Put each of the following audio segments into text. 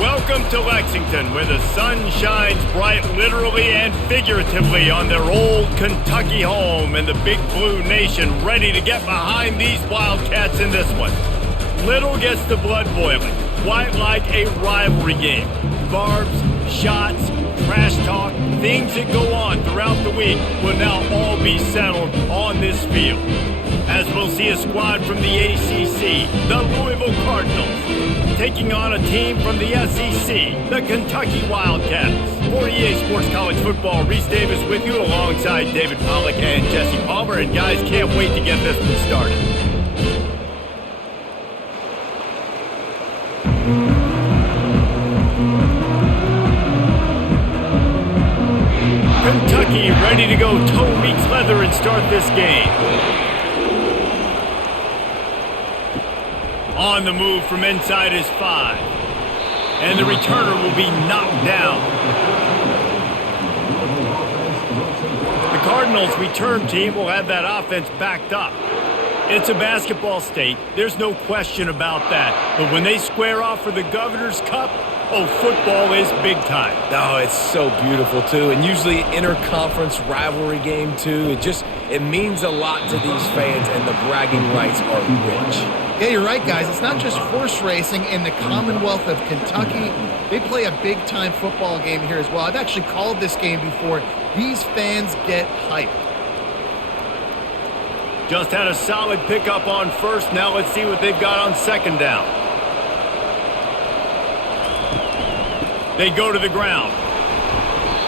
Welcome to Lexington, where the sun shines bright literally and figuratively on their old Kentucky home, and the Big Blue Nation ready to get behind these Wildcats in this one. Little gets the blood boiling, quite like a rivalry game. Barbs, shots, trash talk, things that go on throughout the week will now all be settled on this field. As we'll see a squad from the ACC, the Louisville Cardinals, taking on a team from the SEC, the Kentucky Wildcats. For EA Sports College Football, Reese Davis with you alongside David Pollack and Jesse Palmer. And guys, can't wait to get this one started. Kentucky ready to go toe meets leather and start this game. On the move from inside his 5. And the returner will be knocked down. The Cardinals' return team will have that offense backed up. It's a basketball state. There's no question about that. But when they square off for the Governor's Cup, oh, football is big time. Oh, it's so beautiful, too. And usually interconference rivalry game, too. It means a lot to these fans, and the bragging rights are rich. Yeah, you're right, guys. It's not just horse racing in the Commonwealth of Kentucky. They play a big-time football game here as well. I've actually called this game before. These fans get hyped. Just had a solid pickup on first. Now let's see what they've got on second down. They go to the ground.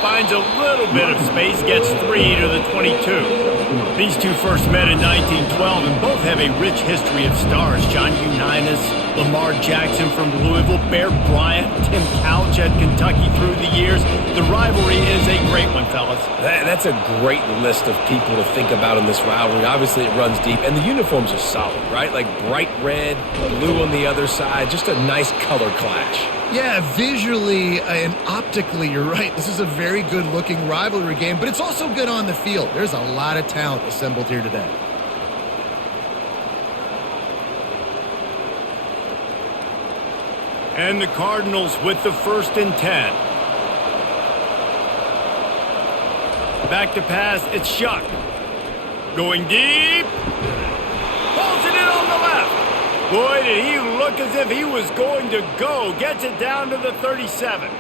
Finds a little bit of space, gets 3 to the 22. These two first met in 1912 and both have a rich history of stars. John Unitas, Lamar Jackson from Louisville, Bear Bryant, Tim Couch at Kentucky through the years. The rivalry is a great one, fellas. That's a great list of people to think about in this rivalry. Obviously, it runs deep, and the uniforms are solid, right? Like bright red, blue on the other side, just a nice color clash. Yeah, visually and optically, you're right. This is a very good-looking rivalry game, but it's also good on the field. There's a lot of talent assembled here today. And the Cardinals with the 1st and 10. Back to pass, it's Shuck. Going deep. Pulls it in on the left. Boy, did he look as if he was going to go. Gets it down to the 37.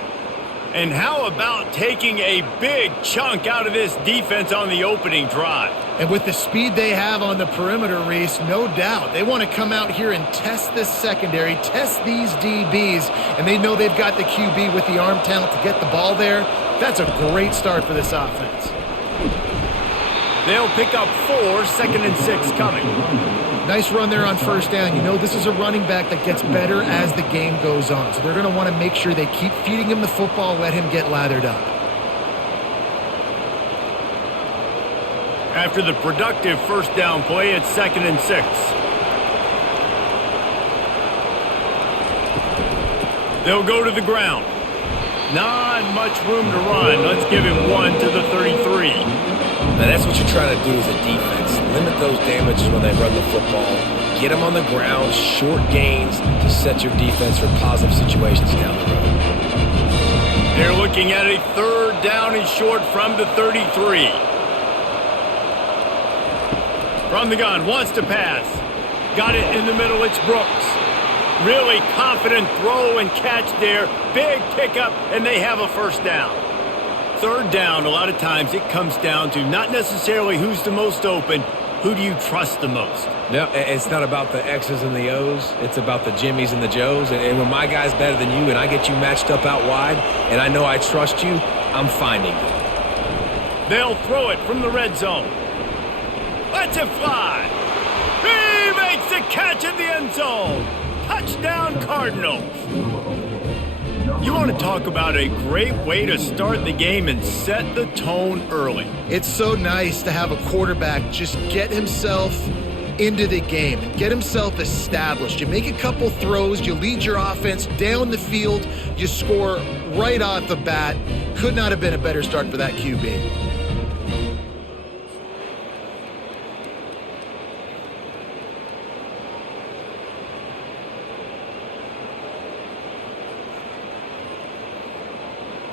And how about taking a big chunk out of this defense on the opening drive? And with the speed they have on the perimeter, Reese, no doubt. They want to come out here and test this secondary, test these DBs, and they know they've got the QB with the arm talent to get the ball there. That's a great start for this offense. They'll pick up 4, 2nd and 6 coming. Nice run there on first down. You know, this is a running back that gets better as the game goes on. So they're going to want to make sure they keep feeding him the football, let him get lathered up. After the productive first down play, it's 2nd and 6. They'll go to the ground. Not much room to run. Let's give him 1 to the 33. Now, that's what you're trying to do as a defense. Limit those damages when they run the football. Get them on the ground, short gains to set your defense for positive situations down the road. They're looking at a 3rd down and short from the 33. From the gun, wants to pass. Got it in the middle, it's Brooks. Really confident throw and catch there. Big pickup, and they have a 1st down. 3rd down, a lot of times it comes down to not necessarily who's the most open, who do you trust the most? No, it's not about the X's and the O's. It's about the Jimmies and the Joes. And when my guy's better than you and I get you matched up out wide and I know I trust you, I'm finding you. They'll throw it from the red zone. Let's it fly. He makes the catch in the end zone. Touchdown, Cardinals. You want to talk about a great way to start the game and set the tone early. It's so nice to have a quarterback just get himself into the game and get himself established. You make a couple throws, you lead your offense down the field, you score right off the bat. Could not have been a better start for that QB.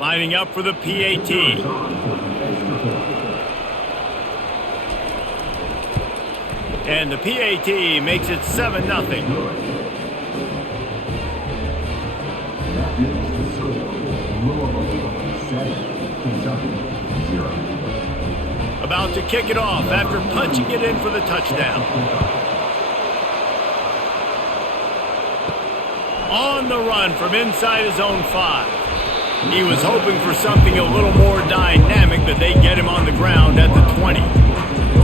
Lining up for the PAT. And the PAT makes it 7-0. About to kick it off after punching it in for the touchdown. On the run from inside his own 5. He was hoping for something a little more dynamic, but they get him on the ground at the 20.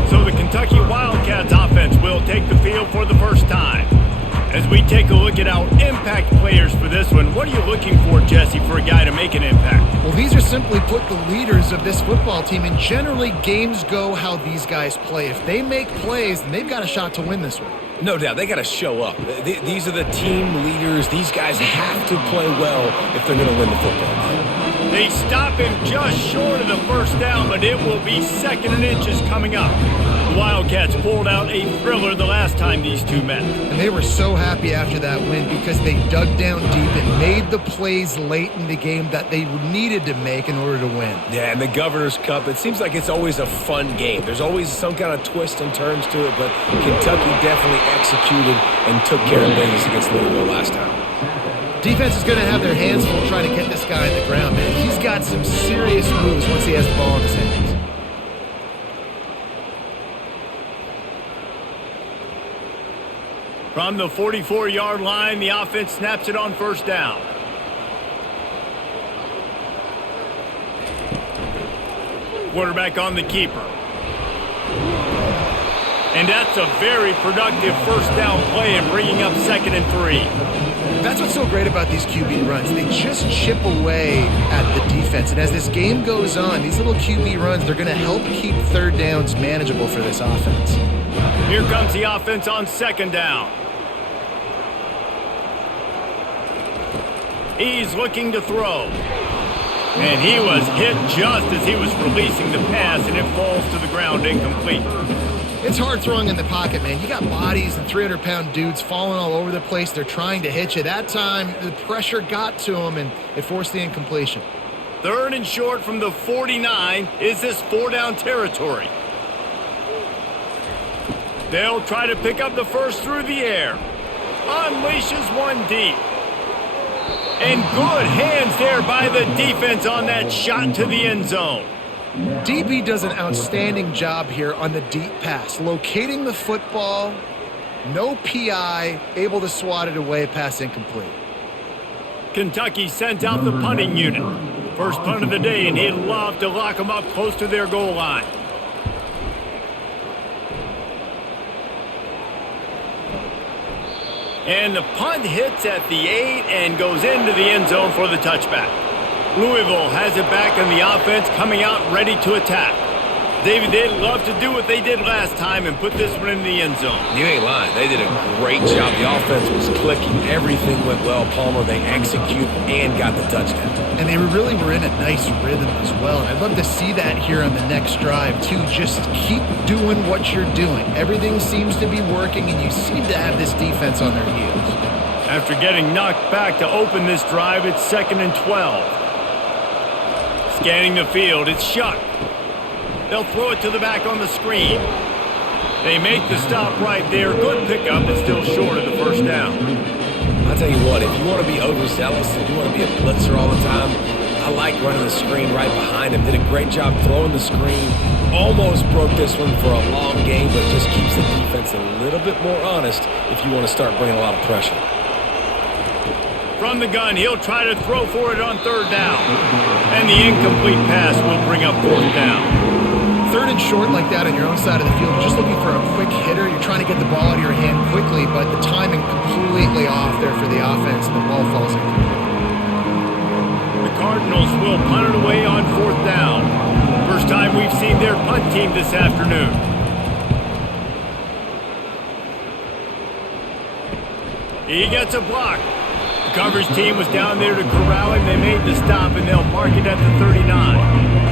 So the Kentucky Wildcats offense will take the field for the first time. As we take a look at our impact players for this one, what are you looking for, Jesse, for a guy to make an impact? Well, these are simply put the leaders of this football team, and generally games go how these guys play. If they make plays, then they've got a shot to win this one. No doubt, they got to show up. These are the team leaders. These guys have to play well if they're going to win the football game. They stop him just short of the first down, but it will be 2nd and inches coming up. The Wildcats pulled out a thriller the last time these two met. And they were so happy after that win because they dug down deep and made the plays late in the game that they needed to make in order to win. Yeah, and the Governor's Cup, it seems like it's always a fun game. There's always some kind of twist and turns to it, but Kentucky definitely executed and took care of business against Louisville last time. Defense is going to have their hands full trying to get this guy on the ground, man. He's got some serious moves once he has the ball in his hands. From the 44-yard line, the offense snaps it on first down. Quarterback on the keeper. And that's a very productive first down play and bringing up 2nd and 3. That's what's so great about these QB runs. They just chip away at the defense. And as this game goes on, these little QB runs, they're going to help keep third downs manageable for this offense. Here comes the offense on 2nd down. He's looking to throw. And he was hit just as he was releasing the pass, and it falls to the ground incomplete. It's hard throwing in the pocket, man. You got bodies and 300-pound dudes falling all over the place. They're trying to hit you. That time, the pressure got to him, and it forced the incompletion. 3rd and short from the 49. Is this 4-down territory? They'll try to pick up the first through the air. Unleashes one deep. And good hands there by the defense on that shot to the end zone. DB does an outstanding job here on the deep pass, locating the football, no PI, able to swat it away, pass incomplete. Kentucky sends out the punting unit. First punt of the day, and he'd love to lock them up close to their goal line. And the punt hits at the 8 and goes into the end zone for the touchback. Louisville has it back in the offense, coming out ready to attack. David, they'd love to do what they did last time and put this one in the end zone. You ain't lying. They did a great job. The offense was clicking. Everything went well. Palmer, they executed and got the touchdown. And they really were in a nice rhythm as well. And I'd love to see that here on the next drive, too. Just keep doing what you're doing. Everything seems to be working, and you seem to have this defense on their heels. After getting knocked back to open this drive, it's 2nd and 12. Scanning the field, it's Shuck. They'll throw it to the back on the screen. They make the stop right there. Good pickup, but still short of the first down. I'll tell you what, if you want to be overzealous and you want to be a blitzer all the time, I like running the screen right behind him. Did a great job throwing the screen. Almost broke this one for a long game, but it just keeps the defense a little bit more honest if you want to start bringing a lot of pressure. From the gun, he'll try to throw for it on 3rd down. And the incomplete pass will bring up 4th down. 3rd and short like that on your own side of the field, you're just looking for a quick hitter. You're trying to get the ball out of your hand quickly, but the timing completely off there for the offense, and the ball falls incomplete. The Cardinals will punt it away on 4th down. First time we've seen their punt team this afternoon. He gets a block. The coverage team was down there to corral him. They made the stop, and they'll mark it at the 39.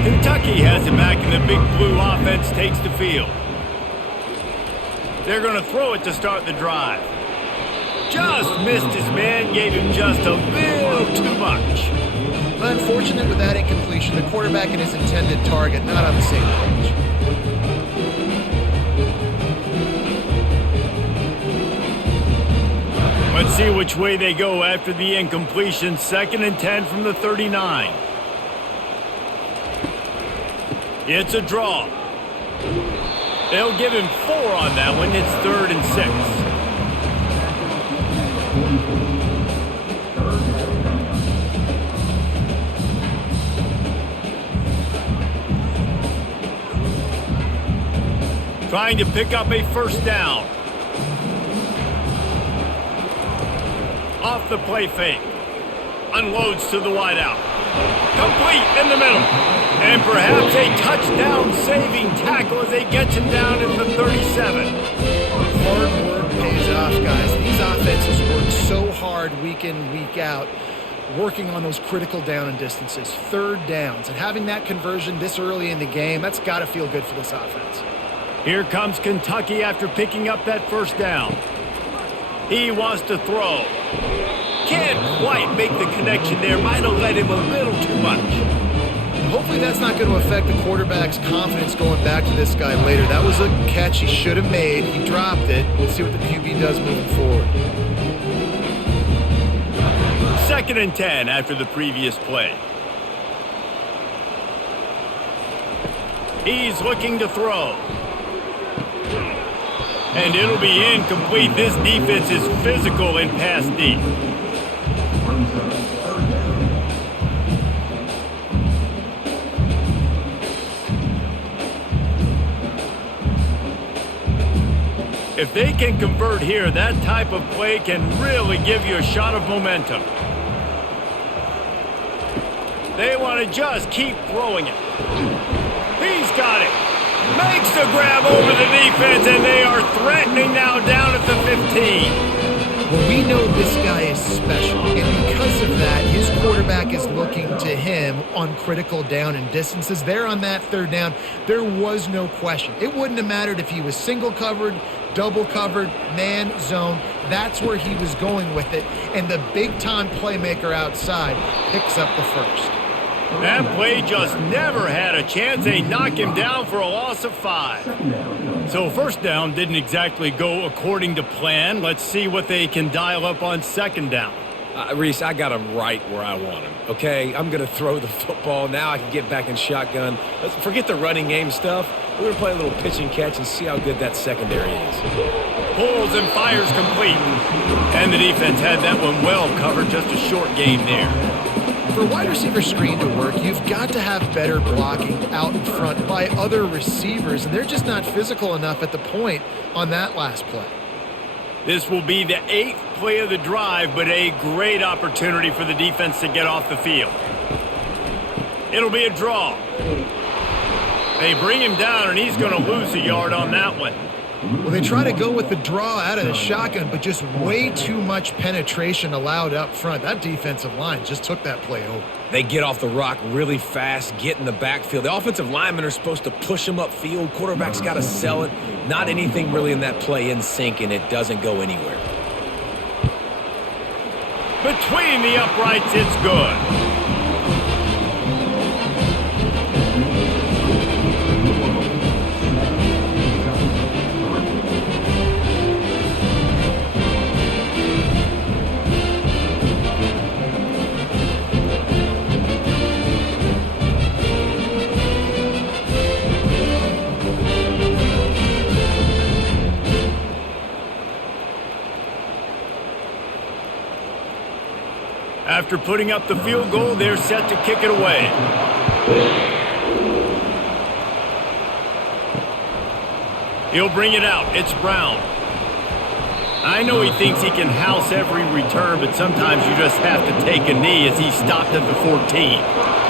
Kentucky has it back, and the Big Blue offense takes the field. They're going to throw it to start the drive. Just missed his man, gave him just a little too much. Unfortunate with that incompletion, the quarterback and his intended target not on the same page. Let's see which way they go after the incompletion. 2nd and 10 from the 39. It's a draw. They'll give him 4 on that one. It's 3rd and 6. Trying to pick up a 1st down. Off the play fake. Unloads to the wideout. Complete in the middle. And perhaps a touchdown-saving tackle as they get him down at the 37. Hard work pays off, guys. These offenses work so hard week in, week out, working on those critical down and distances, 3rd downs. And having that conversion this early in the game, that's got to feel good for this offense. Here comes Kentucky after picking up that 1st down. He wants to throw. Can't quite make the connection there. Might have led him a little too much. Hopefully that's not going to affect the quarterback's confidence going back to this guy later. That was a catch he should have made. He dropped it. Let's see what the QB does moving forward. 2nd and 10 after the previous play. He's looking to throw. And it'll be incomplete. This defense is physical and pass deep. If they can convert here, that type of play can really give you a shot of momentum. They want to just keep throwing it. He's got it. Makes the grab over the defense, and they are threatening now down at the 15. Well, we know this guy is special, and because of that, his quarterback is looking to him on critical down and distances. There on that 3rd down, there was no question. It wouldn't have mattered if he was single covered, double covered, man, zone. That's where he was going with it, and the big-time playmaker outside picks up the 1st. That play just never had a chance. They knock him down for a loss of 5. So 1st down didn't exactly go according to plan. Let's see what they can dial up on 2nd down. Reese, I got him right where I want him, okay? I'm going to throw the football. Now I can get back in shotgun. Let's forget the running game stuff. We're going to play a little pitch and catch and see how good that secondary is. Pulls and fires complete. And the defense had that one well covered. Just a short game there. For a wide receiver screen to work, you've got to have better blocking out in front by other receivers, and they're just not physical enough at the point on that last play. This will be the 8th play of the drive, but a great opportunity for the defense to get off the field. It'll be a draw. They bring him down, and he's going to lose a yard on that one. Well, they try to go with the draw out of the shotgun, but just way too much penetration allowed up front. That defensive line just took that play over. They get off the rock really fast, get in the backfield. The offensive linemen are supposed to push them upfield. Quarterback's got to sell it. Not anything really in that play in sync, and it doesn't go anywhere. Between the uprights, it's good. After putting up the field goal, they're set to kick it away. He'll bring it out. It's Brown. I know he thinks he can house every return, but sometimes you just have to take a knee as he stopped at the 14.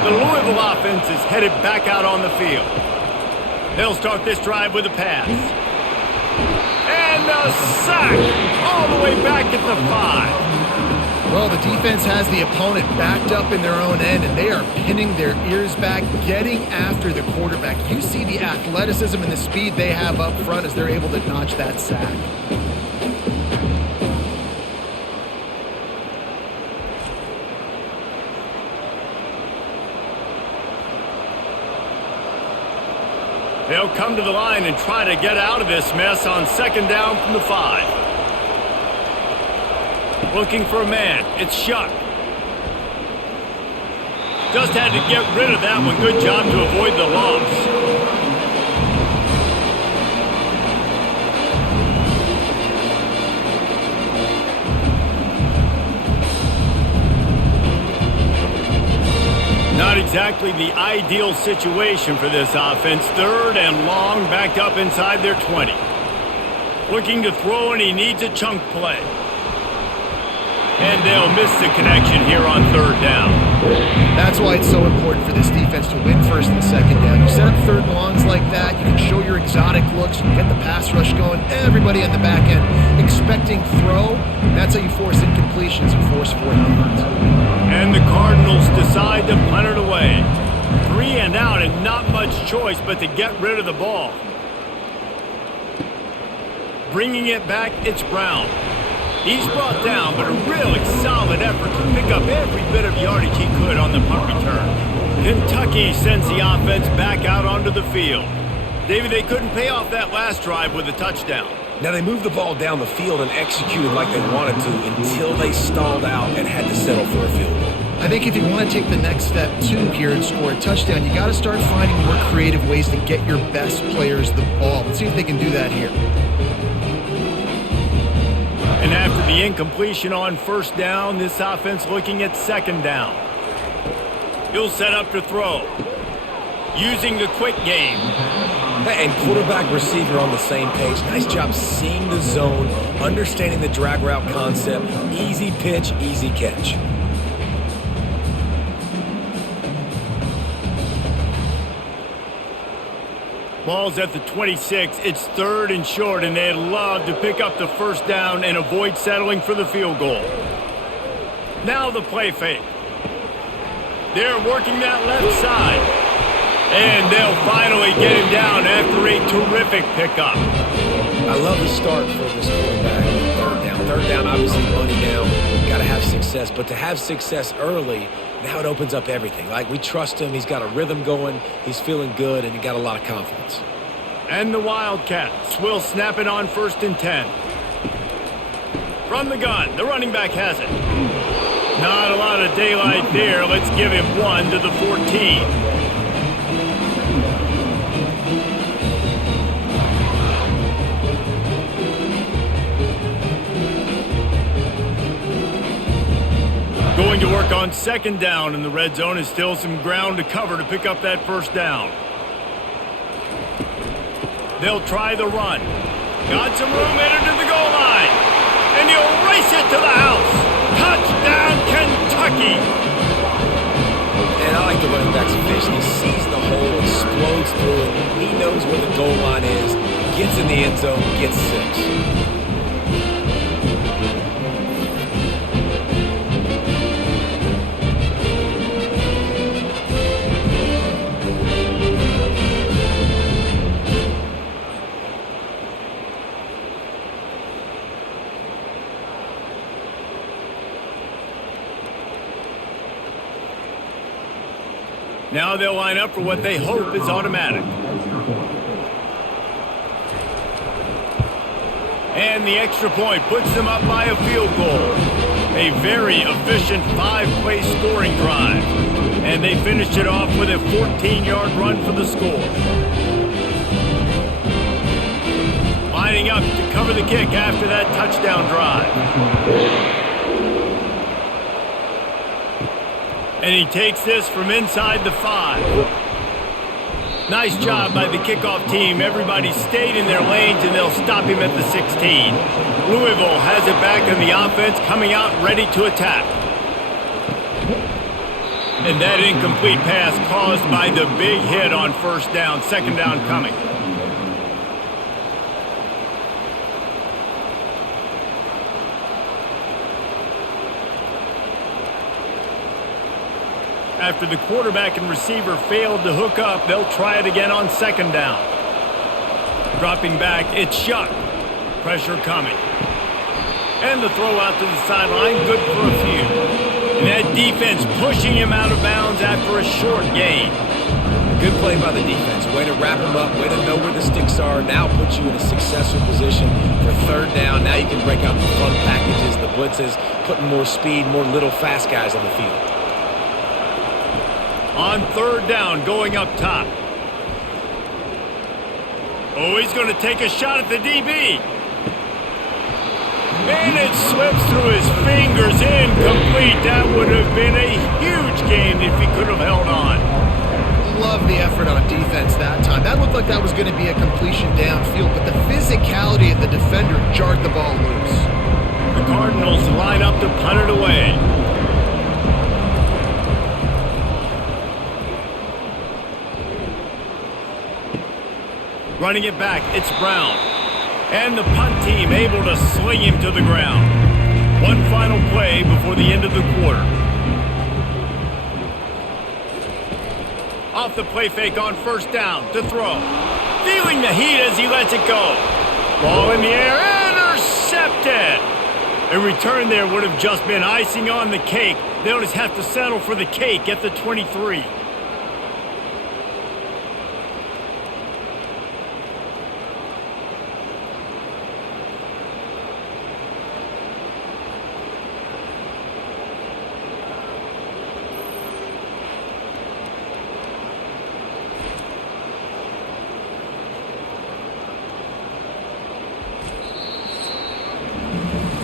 The Louisville offense is headed back out on the field. They'll start this drive with a pass. And a sack all the way back at the 5. Well, the defense has the opponent backed up in their own end, and they are pinning their ears back, getting after the quarterback. You see the athleticism and the speed they have up front as they're able to notch that sack. They'll come to the line and try to get out of this mess on second down from the 5. Looking for a man. It's Shuck. Just had to get rid of that one. Good job to avoid the loss. Not exactly the ideal situation for this offense. Third and long, backed up inside their 20. Looking to throw, and he needs a chunk play. And they'll miss the connection here on third down. That's why it's so important for this defense to win first and second down. You set up third and longs like that, you can show your exotic looks, you can get the pass rush going, everybody on the back end expecting throw. That's how you force incompletions and force fourth downs. And the Cardinals decide to punt it away. 3 and out, and not much choice but to get rid of the ball. Bringing it back, it's Brown. He's brought down, but a really solid effort to pick up every bit of yardage he could on the punt return. Kentucky sends the offense back out onto the field. David, they couldn't pay off that last drive with a touchdown. Now they moved the ball down the field and executed like they wanted to until they stalled out and had to settle for a field goal. I think if you want to take the next step too here and score a touchdown, you got to start finding more creative ways to get your best players the ball. Let's see if they can do that here. And after the incompletion on first down, this offense looking at second down. He'll set up to throw. Using the quick game. And quarterback receiver on the same page. Nice job seeing the zone, understanding the drag route concept. Easy pitch, easy catch. Ball's at the 26. It's third and short, and they'd love to pick up the first down and avoid settling for the field goal. Now the play fake. They're working that left side. And they'll finally get him down after a terrific pickup. I love the start for this quarterback. Third down. Third down, obviously money down. Got to have success. But to have success early, now it opens up everything. Like, we trust him. He's got a rhythm going. He's feeling good, and he got a lot of confidence. And the Wildcats will snap it on first and 10. From the gun, the running back has it. Not a lot of daylight there. Let's give him 1 to the 14. Going to work on second down in the red zone. Is still some ground to cover to pick up that first down. They'll try the run. Got some room headed to the goal line. And he'll race it to the house. Touchdown, Kentucky. And I like the running back's vision. He sees the hole, explodes through it. He knows where the goal line is. Gets in the end zone, gets 6. Now they'll line up for what they hope is automatic. And the extra point puts them up by a field goal. A very efficient 5-play scoring drive. And they finished it off with a 14-yard run for the score. Lining up to cover the kick after that touchdown drive. And he takes this from inside the 5. Nice job by the kickoff team. Everybody stayed in their lanes, and they'll stop him at the 16. Louisville has it back in the offense, coming out ready to attack. And that incomplete pass caused by the big hit on first down. Second down coming. After the quarterback and receiver failed to hook up, they'll try it again on second down. Dropping back, it's Shuck. Pressure coming. And the throw out to the sideline, good for a few. And that defense pushing him out of bounds after a short gain. Good play by the defense. Way to wrap them up, way to know where the sticks are. Now puts you in a successful position for third down. Now you can break out the fun packages, the blitzes, putting more speed, more little fast guys on the field. On third down, going up top. Oh, he's going to take a shot at the DB. And it slips through his fingers, incomplete. That would have been a huge gain if he could have held on. Love the effort on defense that time. That looked like that was going to be a completion downfield, but the physicality of the defender jarred the ball loose. The Cardinals line up to punt it away. Running it back, it's Brown. And the punt team able to sling him to the ground. One final play before the end of the quarter. Off the play fake on first down to throw. Feeling the heat as he lets it go. Ball in the air, intercepted. A return there would have just been icing on the cake. They'll just have to settle for the cake at the 23.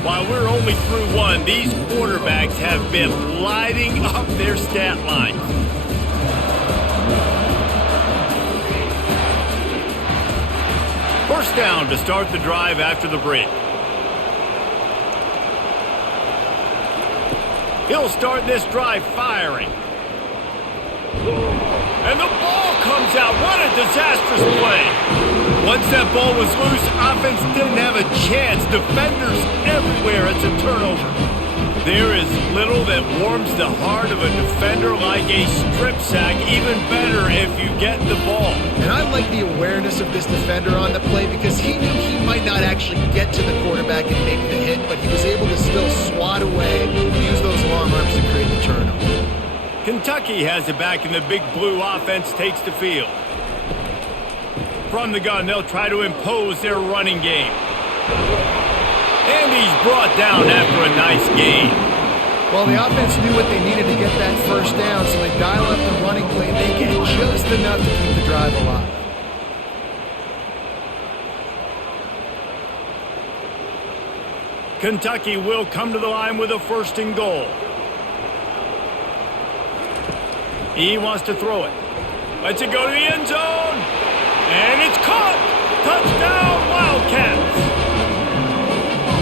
While we're only through one, these quarterbacks have been lighting up their stat lines. First down to start the drive after the break. He'll start this drive firing. And the ball comes out. What a disastrous play. Once that ball was loose, offense didn't have a chance. Defenders everywhere. It's a turnover. There is little that warms the heart of a defender like a strip sack. Even better if you get the ball. And I like the awareness of this defender on the play because he knew he might not actually get to the quarterback and make the hit, but he was able to still swat away, use those long arms to create the turnover. Kentucky has it back, and the Big Blue offense takes the field. From the gun, they'll try to impose their running game. And he's brought down after a nice gain. Well, the offense knew what they needed to get that first down, so they dial up the running play. They get just enough to keep the drive alive. Kentucky will come to the line with a first and goal. He wants to throw it. Lets it go to the end zone. And it's caught. Touchdown, Wildcats.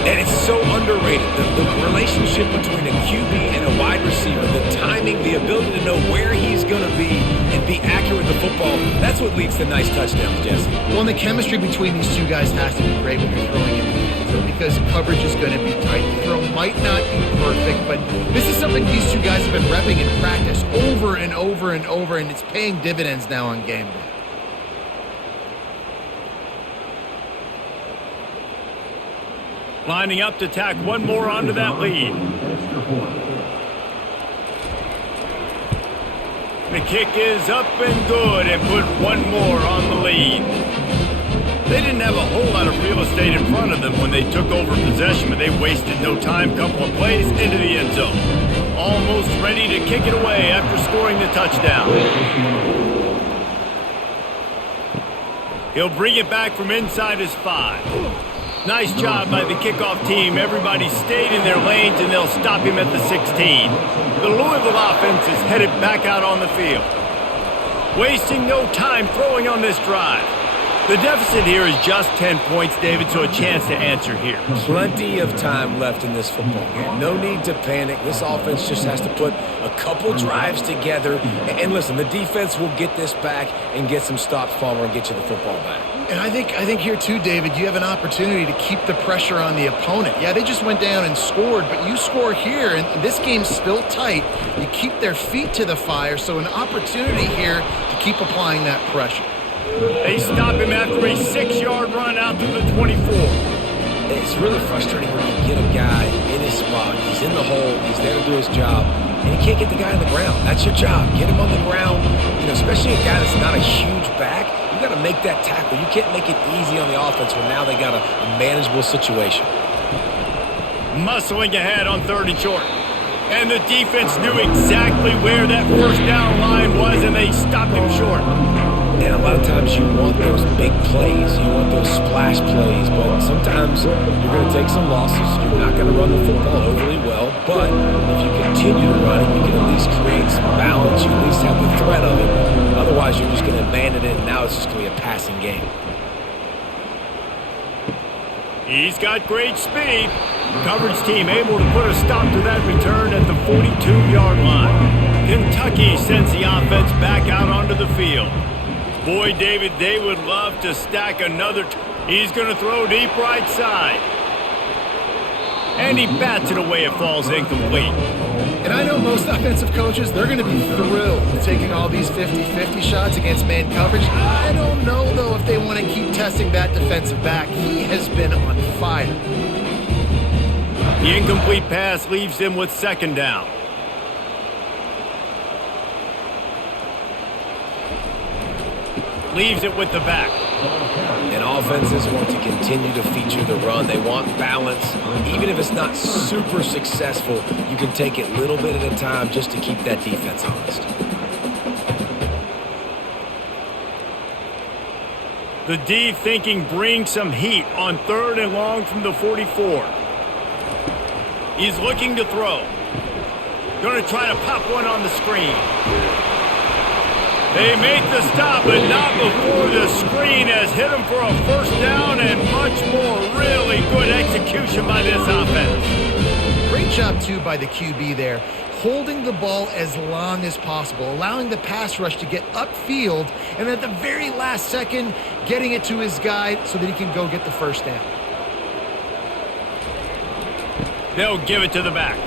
And it's so underrated. The relationship between a QB and a wide receiver, the timing, the ability to know where he's going to be and be accurate with the football, that's what leads to nice touchdowns, Jesse. Well, and the chemistry between these two guys has to be great when you're throwing in the end zone because coverage is going to be tight. The throw might not be perfect, but this is something these two guys have been repping in practice over and over and over, and it's paying dividends now on game day. Lining up to tack one more onto that lead. The kick is up and good and put one more on the lead. They didn't have a whole lot of real estate in front of them when they took over possession, but they wasted no time. Couple of plays into the end zone. Almost ready to kick it away after scoring the touchdown. He'll bring it back from inside his 5. Nice job by the kickoff team. Everybody stayed in their lanes, and they'll stop him at the 16. The Louisville offense is headed back out on the field. Wasting no time throwing on this drive. The deficit here is just 10 points, David, so a chance to answer here. Plenty of time left in this football game. No need to panic. This offense just has to put a couple drives together. And listen, the defense will get this back and get some stops, Palmer, and get you the football back. And I think here too, David, you have an opportunity to keep the pressure on the opponent. Yeah, they just went down and scored, but you score here, and this game's still tight. You keep their feet to the fire, so an opportunity here to keep applying that pressure. They stop him after a 6-yard run out to the 24. It's really frustrating when you get a guy in his spot. He's in the hole. He's there to do his job. and he can't get the guy on the ground. That's your job. Get him on the ground, especially a guy that's not a huge back. You got to make that tackle. You can't make it easy on the offense when now they got a manageable situation. Muscling ahead on 3rd and short. And the defense knew exactly where that first down line was, and they stopped him short. And a lot of times you want those big plays. You want those splash plays. But sometimes you're going to take some losses. You're not going to run the football overly well. But if you continue to run it, you can at least create some balance. You at least have the threat of it. Otherwise, you're just going to abandon it, and now it's just going to be a passing game. He's got great speed. Coverage team able to put a stop to that return at the 42-yard line. Kentucky sends the offense back out onto the field. Boy, David, they would love to stack another. He's going to throw deep right side. And he bats it away. It falls incomplete. And I know most offensive coaches, they're going to be thrilled taking all these 50-50 shots against man coverage. I don't know, though, if they want to keep testing that defensive back. He has been on fire. The incomplete pass leaves them with 2nd down. Leaves it with the back. And offenses want to continue to feature the run. They want balance. Even if it's not super successful, you can take it little bit at a time just to keep that defense honest. The D thinking bring some heat on 3rd and long from the 44. He's looking to throw. Going to try to pop one on the screen. They make the stop, but not before the screen has hit him for a 1st down and much more. Really good execution by this offense. Great job, too, by the QB there. Holding the ball as long as possible, allowing the pass rush to get upfield, and at the very last second, getting it to his guy so that he can go get the 1st down. They'll give it to the back.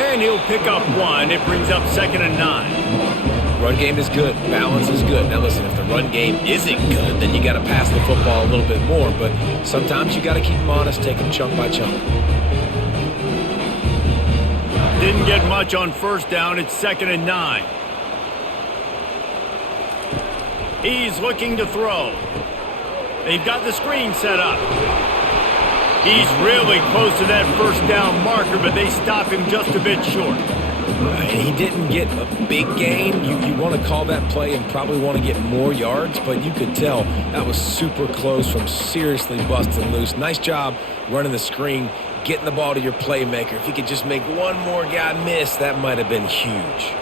And he'll pick up 1. It brings up 2nd and 9. Run game is good. Balance is good. Now listen, if the run game isn't good, then you got to pass the football a little bit more. But sometimes you got to keep them honest, take them chunk by chunk. Didn't get much on 1st down. It's 2nd and 9. He's looking to throw. They've got the screen set up. He's really close to that 1st down marker, but they stop him just a bit short. And he didn't get a big gain. You want to call that play and probably want to get more yards, but you could tell that was super close from seriously busting loose. Nice job running the screen, getting the ball to your playmaker. If he could just make one more guy miss, that might have been huge.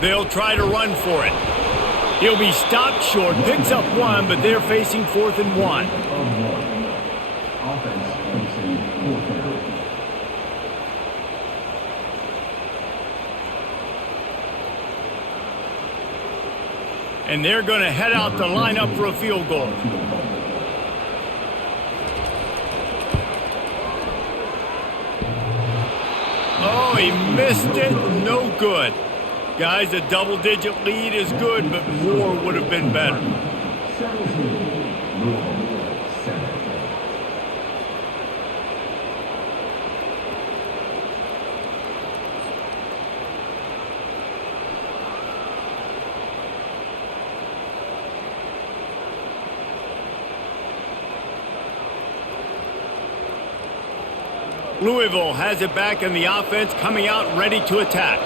They'll try to run for it. He'll be stopped short, picks up 1, but they're facing 4th and 1. And they're going to head out to line up for a field goal. Oh, he missed it. No good. Guys, a double-digit lead is good, but more would have been better. Louisville has it back in the offense, coming out ready to attack.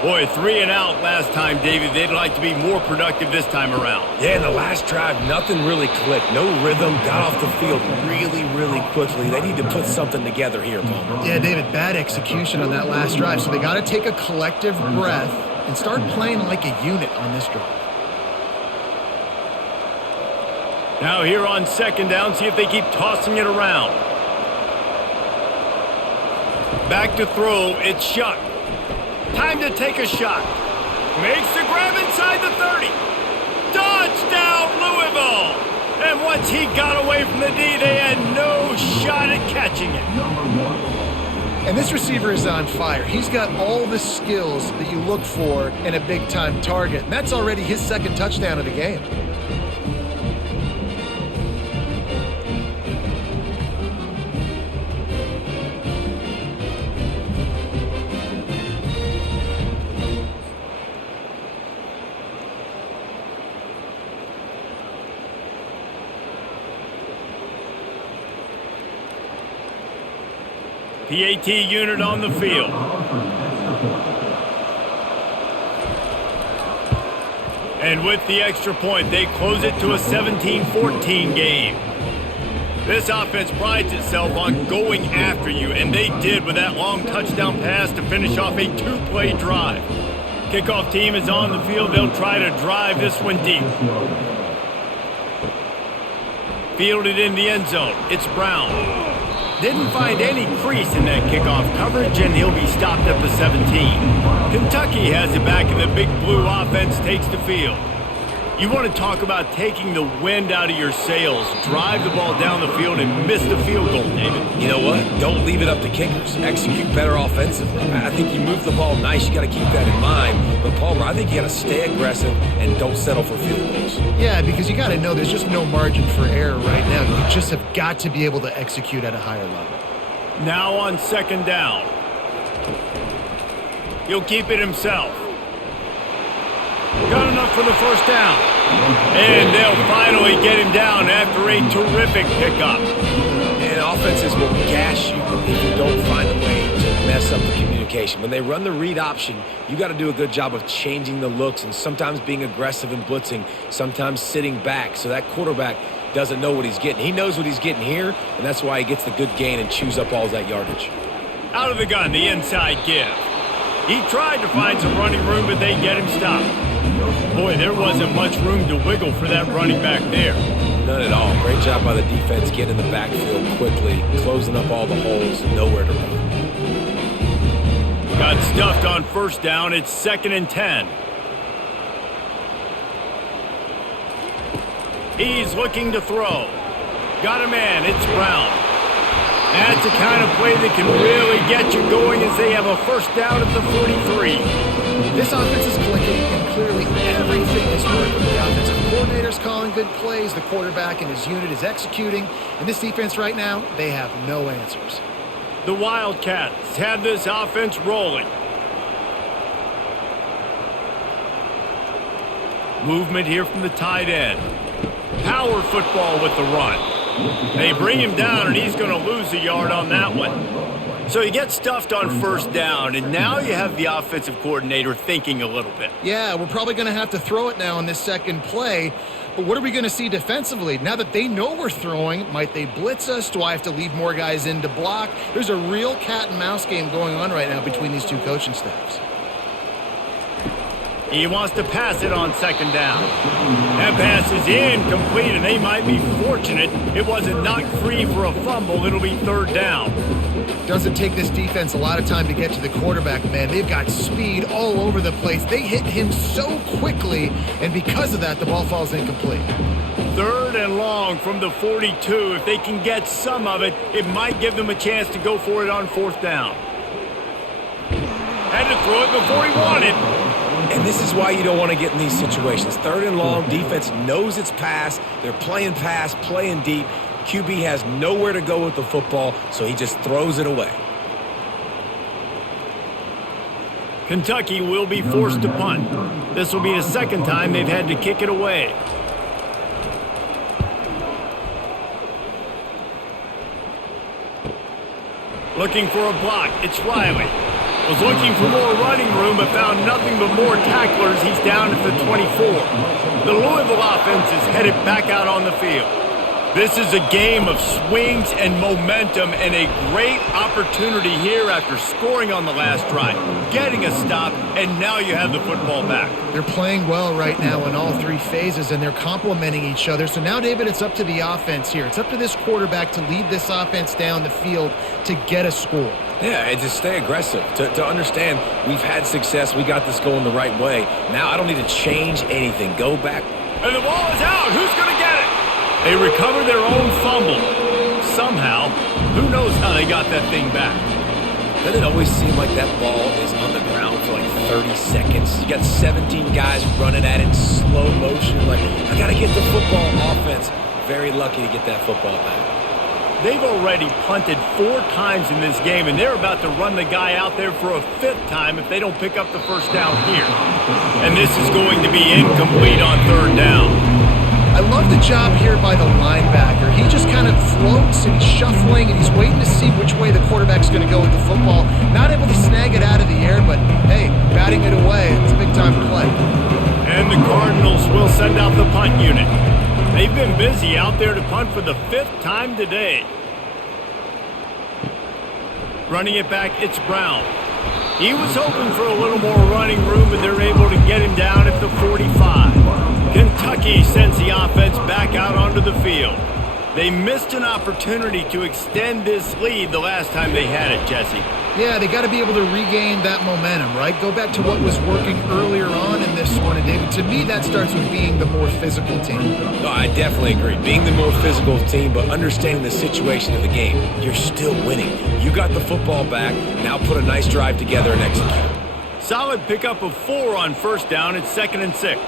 Boy, 3 and out last time, David. They'd like to be more productive this time around. Yeah, in the last drive, nothing really clicked. No rhythm, got off the field really, really quickly. They need to put something together here, Paul. Yeah, David, bad execution on that last drive, so they got to take a collective breath and start playing like a unit on this drive. Now here on 2nd down, see if they keep tossing it around. Back to throw, it's Shuck. Time to take a shot. Makes the grab inside the 30. Touchdown, Louisville! And once he got away from the D, they had no shot at catching it. And this receiver is on fire. He's got all the skills that you look for in a big-time target. And that's already his 2nd touchdown of the game. PAT unit on the field. And with the extra point, they close it to a 17-14 game. This offense prides itself on going after you, and they did with that long touchdown pass to finish off a two-play drive. Kickoff team is on the field. They'll try to drive this one deep. Fielded in the end zone. It's Brown. Didn't find any crease in that kickoff coverage, and he'll be stopped at the 17. Kentucky has it back, and the Big Blue offense takes the field. You want to talk about taking the wind out of your sails. Drive the ball down the field and miss the field goal, David. You know what? Don't leave it up to kickers. Execute better offensively. I think you move the ball nice. You got to keep that in mind. But, Palmer, I think you got to stay aggressive and don't settle for field goals. Yeah, because you got to know there's just no margin for error right now. You just have got to be able to execute at a higher level. Now on second down. He'll keep it himself. Got enough for the first down. And they'll finally get him down after a terrific pickup. And offenses will gash you if you don't find a way to mess up the communication. When they run the read option, you got to do a good job of changing the looks and sometimes being aggressive and blitzing, sometimes sitting back so that quarterback doesn't know what he's getting. He knows what he's getting here, and that's why he gets the good gain and chews up all that yardage. Out of the gun, the inside give. He tried to find some running room, but they get him stopped. Boy, there wasn't much room to wiggle for that running back there. None at all. Great job by the defense getting in the backfield quickly, closing up all the holes, nowhere to run. Got stuffed on first down. It's 2nd and 10. He's looking to throw. Got a man. It's Brown. That's the kind of play that can really get you going as they have a first down at the 43. This offense is clicking, and clearly everything is working. The offensive coordinator's calling good plays, the quarterback and his unit is executing, and this defense right now, they have no answers. The Wildcats have this offense rolling. Movement here from the tight end. Power football with the run. They bring him down, and he's going to lose a yard on that one. So you get stuffed on first down, and now you have the offensive coordinator thinking a little bit. Yeah, we're probably going to have to throw it now on this second play. But what are we going to see defensively? Now that they know we're throwing, might they blitz us? Do I have to leave more guys in to block? There's a real cat and mouse game going on right now between these two coaching staffs. He wants to pass it on second down. That pass is incomplete, and they might be fortunate it wasn't knocked free for a fumble. It'll be third down. Doesn't take this defense a lot of time to get to the quarterback, man. They've got speed all over the place. They hit him so quickly, and because of that, the ball falls incomplete. Third and long from the 42. If they can get some of it, it might give them a chance to go for it on fourth down. Had to throw it before he wanted. And this is why you don't want to get in these situations. Third and long, defense knows it's pass. They're playing pass, playing deep. QB has nowhere to go with the football, so he just throws it away. Kentucky will be forced to punt. This will be the second time they've had to kick it away. Looking for a block. It's Riley. Was looking for more running room, but found nothing but more tacklers. He's down at the 24. The Louisville offense is headed back out on the field. This is a game of swings and momentum, and a great opportunity here after scoring on the last drive, getting a stop, and now you have the football back. They're playing well right now in all three phases, and they're complementing each other. So now, David, it's up to the offense here. It's up to this quarterback to lead this offense down the field to get a score. Yeah, and to stay aggressive, to understand we've had success, we got this going the right way. Now I don't need to change anything. Go back. And the ball is out. Who's going to get it? They recover their own fumble. Somehow, who knows how they got that thing back. Doesn't it always seem like that ball is on the ground for like 30 seconds? You got 17 guys running at it in slow motion. Like, I got to get the football offense. Very lucky to get that football back. They've already punted 4 times in this game, and they're about to run the guy out there for a 5th time if they don't pick up the first down here. And this is going to be incomplete on third down. I love the job here by the linebacker. He just kind of floats and he's shuffling and he's waiting to see which way the quarterback's going to go. football. Not able to snag it out of the air, but hey, batting it away, it's a big-time play. And the Cardinals will send out the punt unit. They've been busy out there to punt for the 5th time today. Running it back, it's Brown. He was hoping for a little more running room, but they're able to get him down at the 45. Kentucky sends the offense back out onto the field. They missed an opportunity to extend this lead the last time they had it, Jesse. Yeah, they got to be able to regain that momentum, right? Go back to what was working earlier on in this one. And David, to me, that starts with being the more physical team. No, I definitely agree. Being the more physical team, but understanding the situation of the game. You're still winning. You got the football back. Now put a nice drive together and execute. Solid pickup of 4 on first down. It's 2nd and 6.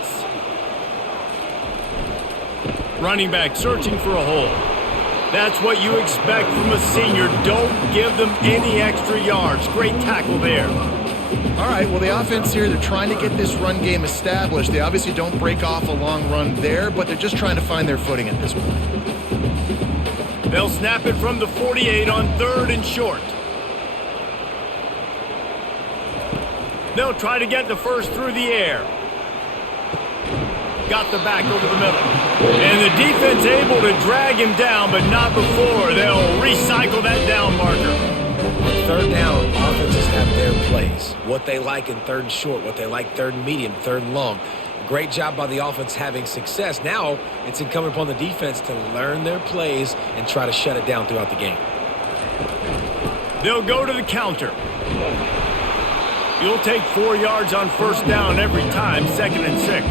Running back searching for a hole. That's what you expect from a senior. Don't give them any extra yards. Great tackle there. All right, well, the offense here, they're trying to get this run game established. They obviously don't break off a long run there, but they're just trying to find their footing at this point. They'll snap it from the 48 on 3rd and short. They'll try to get the first through the air. Got the back over the middle. And the defense able to drag him down, but not before. They'll recycle that down marker. On 3rd down, offenses have their plays. What they like in 3rd and short, what they like 3rd and medium, 3rd and long. Great job by the offense having success. Now it's incumbent upon the defense to learn their plays and try to shut it down throughout the game. They'll go to the counter. You'll take 4 yards on first down every time, 2nd and 6.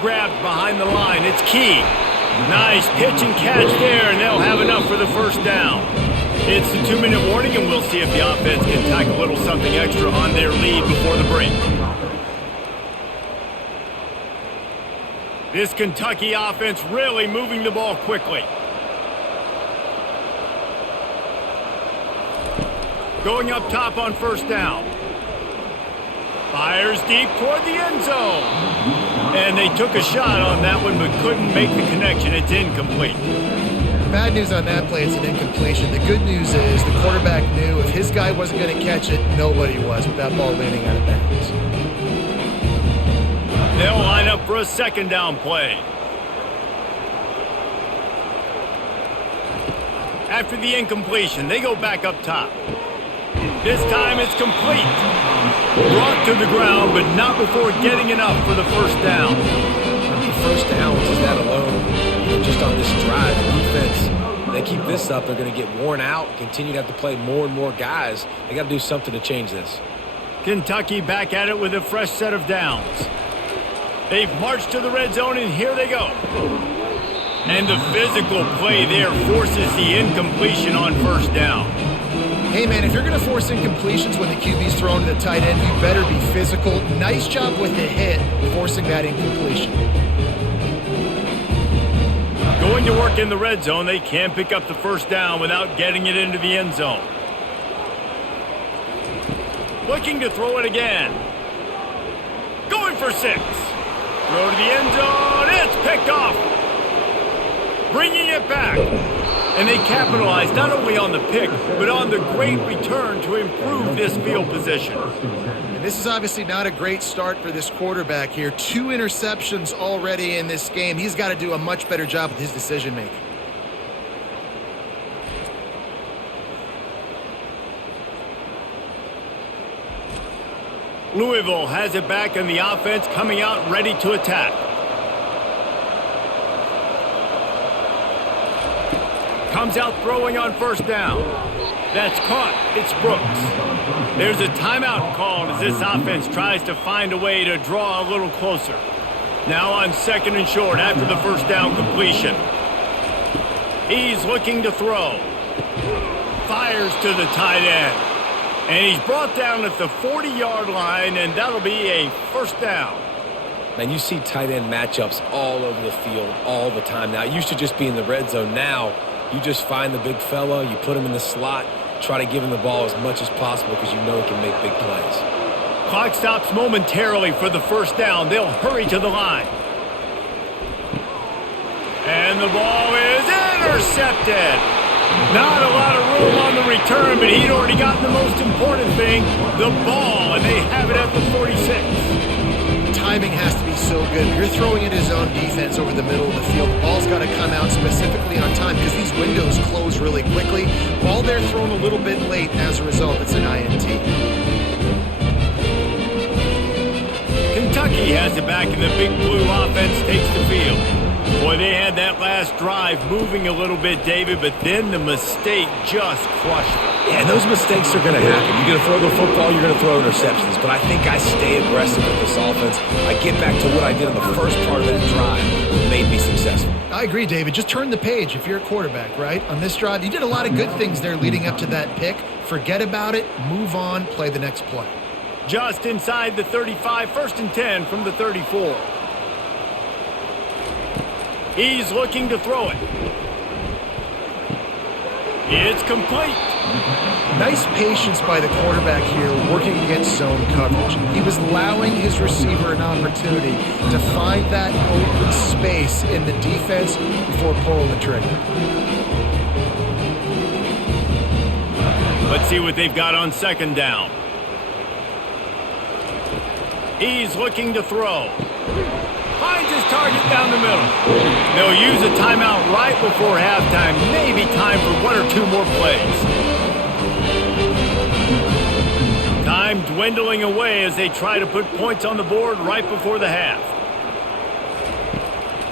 Grabbed behind the line. It's Key. Nice pitch and catch there, and they'll have enough for the first down. It's the 2-minute warning, and we'll see if the offense can tack a little something extra on their lead before the break. This Kentucky offense really moving the ball quickly. Going up top on first down. Fires deep toward the end zone. And they took a shot on that one, but couldn't make the connection. It's incomplete. Bad news on that play, it's an incompletion. The good news is the quarterback knew if his guy wasn't going to catch it, nobody was with that ball landing out of bounds. They'll line up for a 2nd down play. After the incompletion, they go back up top. This time it's complete. Brought to the ground, but not before getting enough for the first down. I mean, first downs is that alone. Just on this drive, the defense, they keep this up, they're going to get worn out, continue to have to play more and more guys. They got to do something to change this. Kentucky back at it with a fresh set of downs. They've marched to the red zone, and here they go. And the physical play there forces the incompletion on first down. Hey, man, if you're going to force incompletions when the QB's thrown to the tight end, you better be physical. Nice job with the hit, forcing that incompletion. Going to work in the red zone, they can pick up the first down without getting it into the end zone. Looking to throw it again. Going for 6. Throw to the end zone. It's picked off. Bringing it back. And they capitalize not only on the pick, but on the great return to improve this field position. And this is obviously not a great start for this quarterback here. 2 interceptions already in this game. He's got to do a much better job with his decision-making. Louisville has it back, and the offense coming out ready to attack. Comes out throwing on first down. That's caught. It's Brooks. There's a timeout called as this offense tries to find a way to draw a little closer. Now on 2nd and short after the first down completion. He's looking to throw. Fires to the tight end. And he's brought down at the 40-yard line, and that'll be a first down. Man, you see tight end matchups all over the field all the time now. It used to just be in the red zone. Now you just find the big fella, you put him in the slot, try to give him the ball as much as possible because you know he can make big plays. Clock stops momentarily for the first down. They'll hurry to the line. And the ball is intercepted. Not a lot of room on the return, but he'd already gotten the most important thing, the ball, and they have it at the 46. Timing has to be so good. You're throwing in his own defense over the middle of the field. The ball's got to come out specifically on time because these windows close really quickly. Ball there thrown a little bit late, and as a result, it's an INT. Kentucky has it back, and the Big Blue offense takes the field. Boy, they had that last drive moving a little bit, David, but then the mistake just crushed them. Yeah, and those mistakes are going to happen. You're going to throw the football, you're going to throw interceptions. But I think I stay aggressive with this offense. I get back to what I did in the first part of that drive that made me successful. I agree, David. Just turn the page if you're a quarterback, right? On this drive, you did a lot of good things there leading up to that pick. Forget about it, move on, play the next play. Just inside the 35, 1st and 10 from the 34. He's looking to throw it. It's complete. Nice patience by the quarterback here working against zone coverage. He was allowing his receiver an opportunity to find that open space in the defense before pulling the trigger. Let's see what they've got on 2nd down. He's looking to throw. Finds his target down the middle. They'll use a timeout right before halftime. Maybe time for 1 or 2 more plays. Time dwindling away as they try to put points on the board right before the half.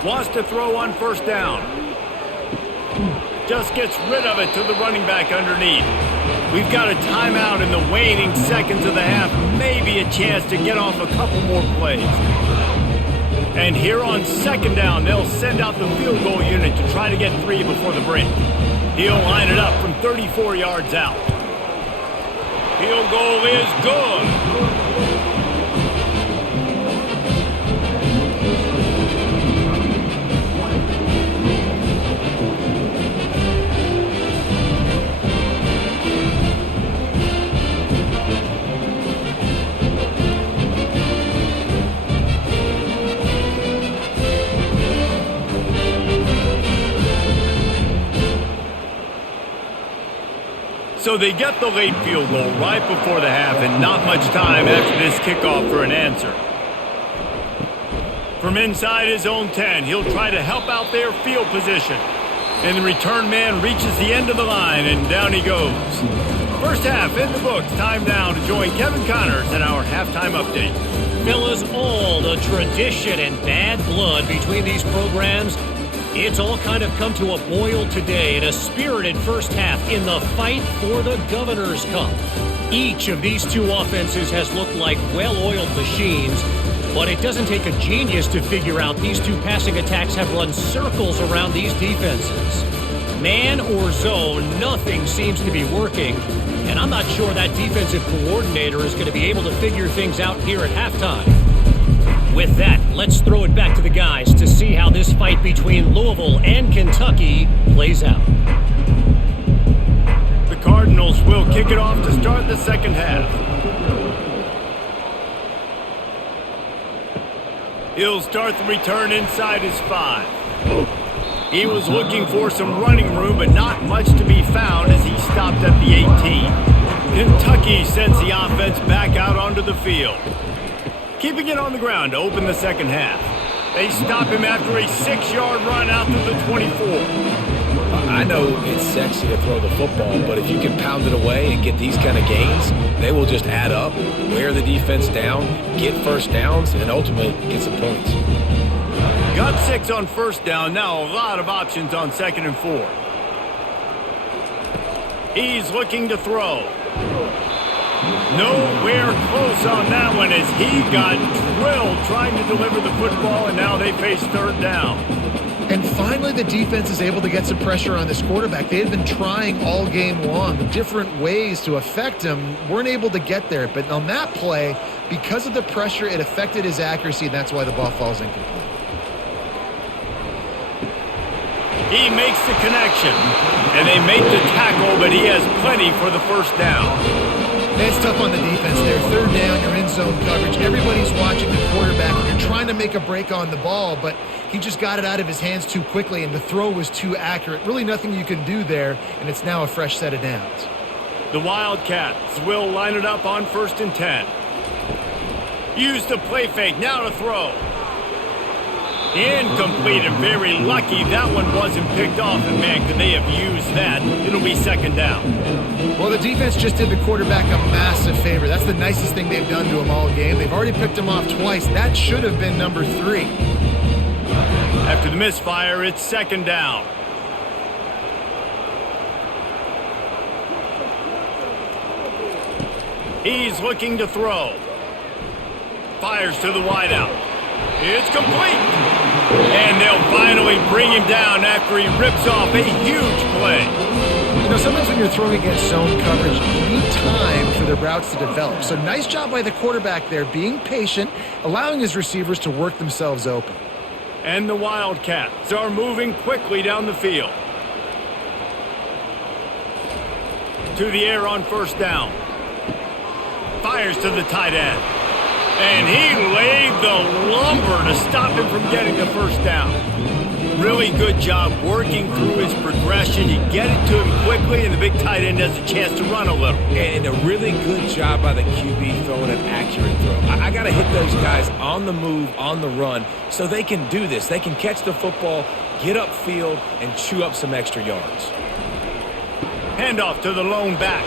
Wants to throw on 1st down. Just gets rid of it to the running back underneath. We've got a timeout in the waning seconds of the half. Maybe a chance to get off a couple more plays. And here on 2nd down, they'll send out the field goal unit to try to get 3 before the break. He'll line it up from 34 yards out. Field goal is good. So they get the late field goal right before the half and not much time after this kickoff for an answer. From inside his own 10, he'll try to help out their field position. And the return man reaches the end of the line, and down he goes. First half in the books. Time now to join Kevin Connors in our halftime update. Fellas, all the tradition and bad blood between these programs, it's all kind of come to a boil today in a spirited first half in the fight for the Governor's Cup. Each of these two offenses has looked like well-oiled machines, but it doesn't take a genius to figure out these two passing attacks have run circles around these defenses. Man or zone, nothing seems to be working, and I'm not sure that defensive coordinator is going to be able to figure things out here at halftime. With that, let's throw it back to the guys to see how this fight between Louisville and Kentucky plays out. The Cardinals will kick it off to start the second half. He'll start the return inside his 5. He was looking for some running room, but not much to be found as he stopped at the 18. Kentucky sends the offense back out onto the field. Keeping it on the ground to open the second half. They stop him after a 6-yard run out to the 24. I know it's sexy to throw the football, but if you can pound it away and get these kind of gains, they will just add up, wear the defense down, get first downs, and ultimately get some points. Got 6 on 1st down. Now a lot of options on 2nd and 4. He's looking to throw. Nowhere close on that one as he got drilled trying to deliver the football, and now they face 3rd down. And finally, the defense is able to get some pressure on this quarterback. They had been trying all game long different ways to affect him, weren't able to get there. But on that play, because of the pressure, it affected his accuracy, and that's why the ball falls incomplete. He makes the connection, and they make the tackle, but he has plenty for the first down. It's tough on the defense there. Third down, you're in zone coverage. Everybody's watching the quarterback. You're trying to make a break on the ball, but he just got it out of his hands too quickly, and the throw was too accurate. Really nothing you can do there, and it's now a fresh set of downs. The Wildcats will line it up on 1st and 10. Use the play fake, now to throw. Incomplete, and very lucky that one wasn't picked off, and man, could they have used that. It'll be 2nd down. Well, the defense just did the quarterback a massive favor. That's the nicest thing they've done to him all game. They've already picked him off twice. That should have been number 3. After the misfire, it's 2nd down. He's looking to throw. Fires to the wideout. It's complete. And they'll finally bring him down after he rips off a huge play. You know, sometimes when you're throwing against zone coverage, you need time for the routes to develop. So nice job by the quarterback there, being patient, allowing his receivers to work themselves open. And the Wildcats are moving quickly down the field. To the air on 1st down. Fires to the tight end. And he laid the lumber to stop him from getting the 1st down. Really good job working through his progression. You get it to him quickly, and the big tight end has a chance to run a little. And a really good job by the QB throwing an accurate throw. I got to hit those guys on the move, on the run, so they can do this. They can catch the football, get upfield, and chew up some extra yards. Handoff to the lone back.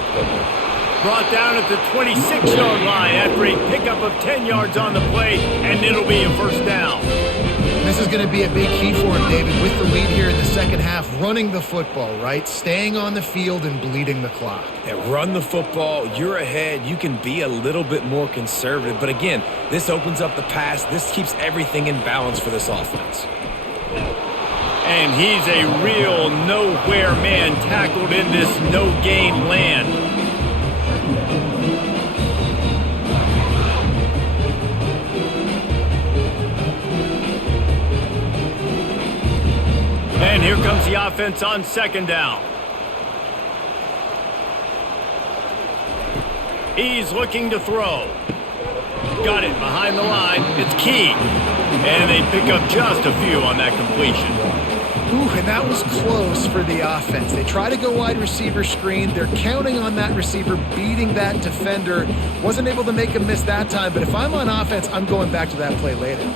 Brought down at the 26-yard line after a pickup of 10 yards on the play, and it'll be a 1st down. This is going to be a big key for him, David, with the lead here in the second half, running the football, right? Staying on the field and bleeding the clock. Yeah, run the football. You're ahead. You can be a little bit more conservative. But again, this opens up the pass. This keeps everything in balance for this offense. And he's a real nowhere man tackled in this no-gain land. And here comes the offense on 2nd down. He's looking to throw. Got it behind the line. It's Key. And they pick up just a few on that completion. Ooh, and that was close for the offense. They try to go wide receiver screen. They're counting on that receiver beating that defender. Wasn't able to make him miss that time, but if I'm on offense, I'm going back to that play later.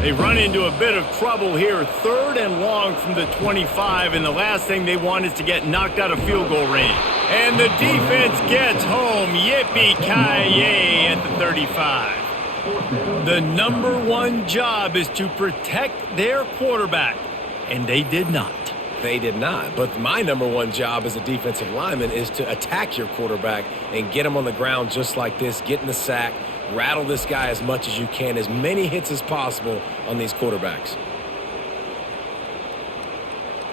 They run into a bit of trouble here. 3rd and long from the 25, and the last thing they want is to get knocked out of field goal range. And the defense gets home. Yippee-ki-yay at the 35. The number 1 job is to protect their quarterback, and they did not. They did not. But my number 1 job as a defensive lineman is to attack your quarterback and get him on the ground just like this, get in the sack, rattle this guy as much as you can, as many hits as possible on these quarterbacks.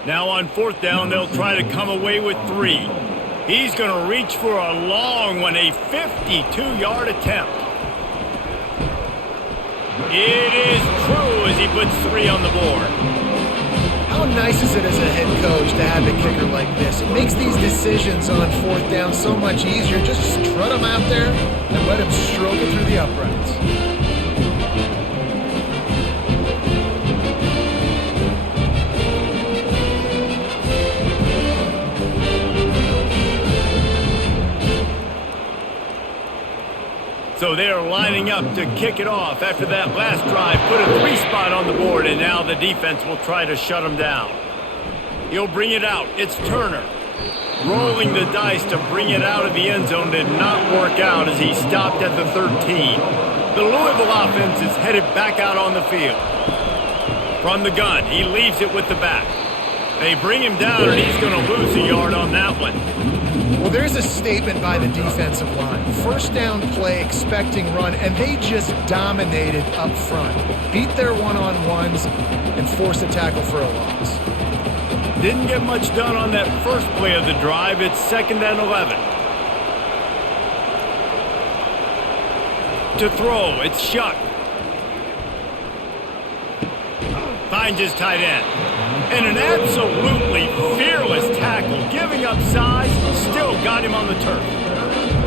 Now on 4th down, they'll try to come away with 3. He's going to reach for a long one, a 52-yard attempt. It is true as he puts 3 on the board. How nice is it as a head coach to have a kicker like this? It makes these decisions on 4th down so much easier. Just strut him out there and let him stroke it through the uprights. So they're lining up to kick it off after that last drive. Put a 3 spot on the board, and now the defense will try to shut him down. He'll bring it out. It's Turner. Rolling the dice to bring it out of the end zone did not work out as he stopped at the 13. The Louisville offense is headed back out on the field. From the gun, he leaves it with the back. They bring him down, and he's going to lose a yard on that one. Well, there's a statement by the defensive line. First down play, expecting run, and they just dominated up front. Beat their one-on-ones and forced a tackle for a loss. Didn't get much done on that first play of the drive. It's 2nd and 11. To throw, it's Shuck. Finds his tight end. And an absolutely fearless tackle, giving up size, still got him on the turf.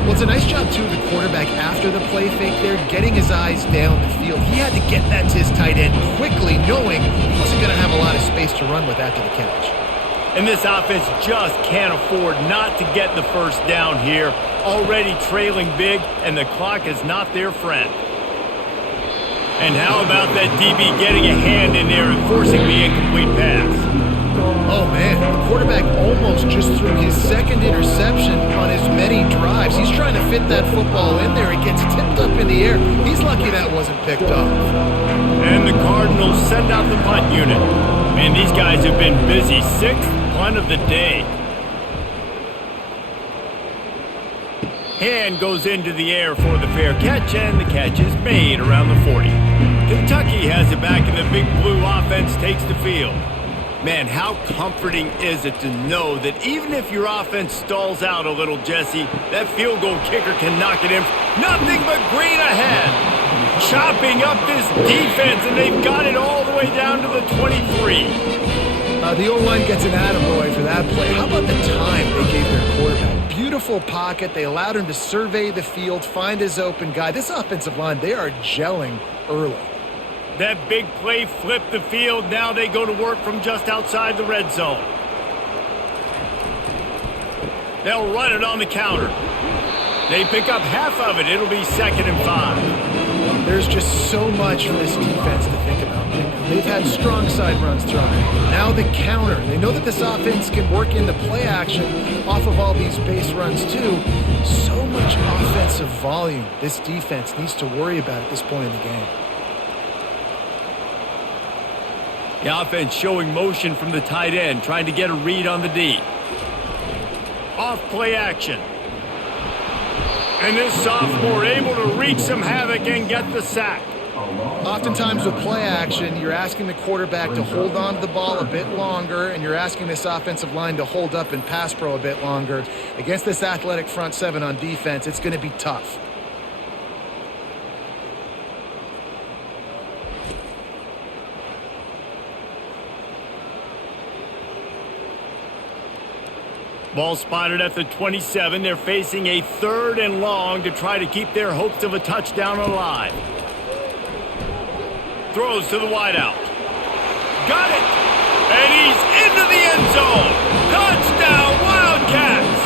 Well, it's a nice job, too, of the quarterback after the play fake there, getting his eyes down the field. He had to get that to his tight end quickly, knowing he wasn't going to have a lot of space to run with after the catch. And this offense just can't afford not to get the first down here. Already trailing big, and the clock is not their friend. And how about that DB getting a hand in there and forcing the incomplete pass? Oh, man, the quarterback almost just threw his second interception on as many drives. He's trying to fit that football in there. It gets tipped up in the air. He's lucky that wasn't picked off. And the Cardinals send out the punt unit. Man, these guys have been busy. 6th punt of the day. Hand goes into the air for the fair catch, and the catch is made around the 40. Kentucky has it back, and the Big Blue offense takes the field. Man, how comforting is it to know that even if your offense stalls out a little, Jesse, that field goal kicker can knock it in. Nothing but green ahead. Chopping up this defense, and they've got it all the way down to the 23. The O-line gets an attaboy for that play. How about the time they gave their quarterback? Beautiful pocket. They allowed him to survey the field, find his open guy. This offensive line, they are gelling early. That big play flipped the field. Now they go to work from just outside the red zone. They'll run it on the counter. They pick up half of it. It'll be 2nd and 5. There's just so much for this defense to think about right now. They've had strong side runs thrown in. Now the counter. They know that this offense can work into play action off of all these base runs too. So much offensive volume this defense needs to worry about at this point in the game. The offense showing motion from the tight end, trying to get a read on the D. Off play action. And this sophomore able to wreak some havoc and get the sack. Oftentimes with play action, you're asking the quarterback to hold on to the ball a bit longer, and you're asking this offensive line to hold up in pass pro a bit longer. Against this athletic front seven on defense, it's going to be tough. Ball spotted at the 27. They're facing a 3rd and long to try to keep their hopes of a touchdown alive. Throws to the wideout. Got it! And he's into the end zone! Touchdown, Wildcats!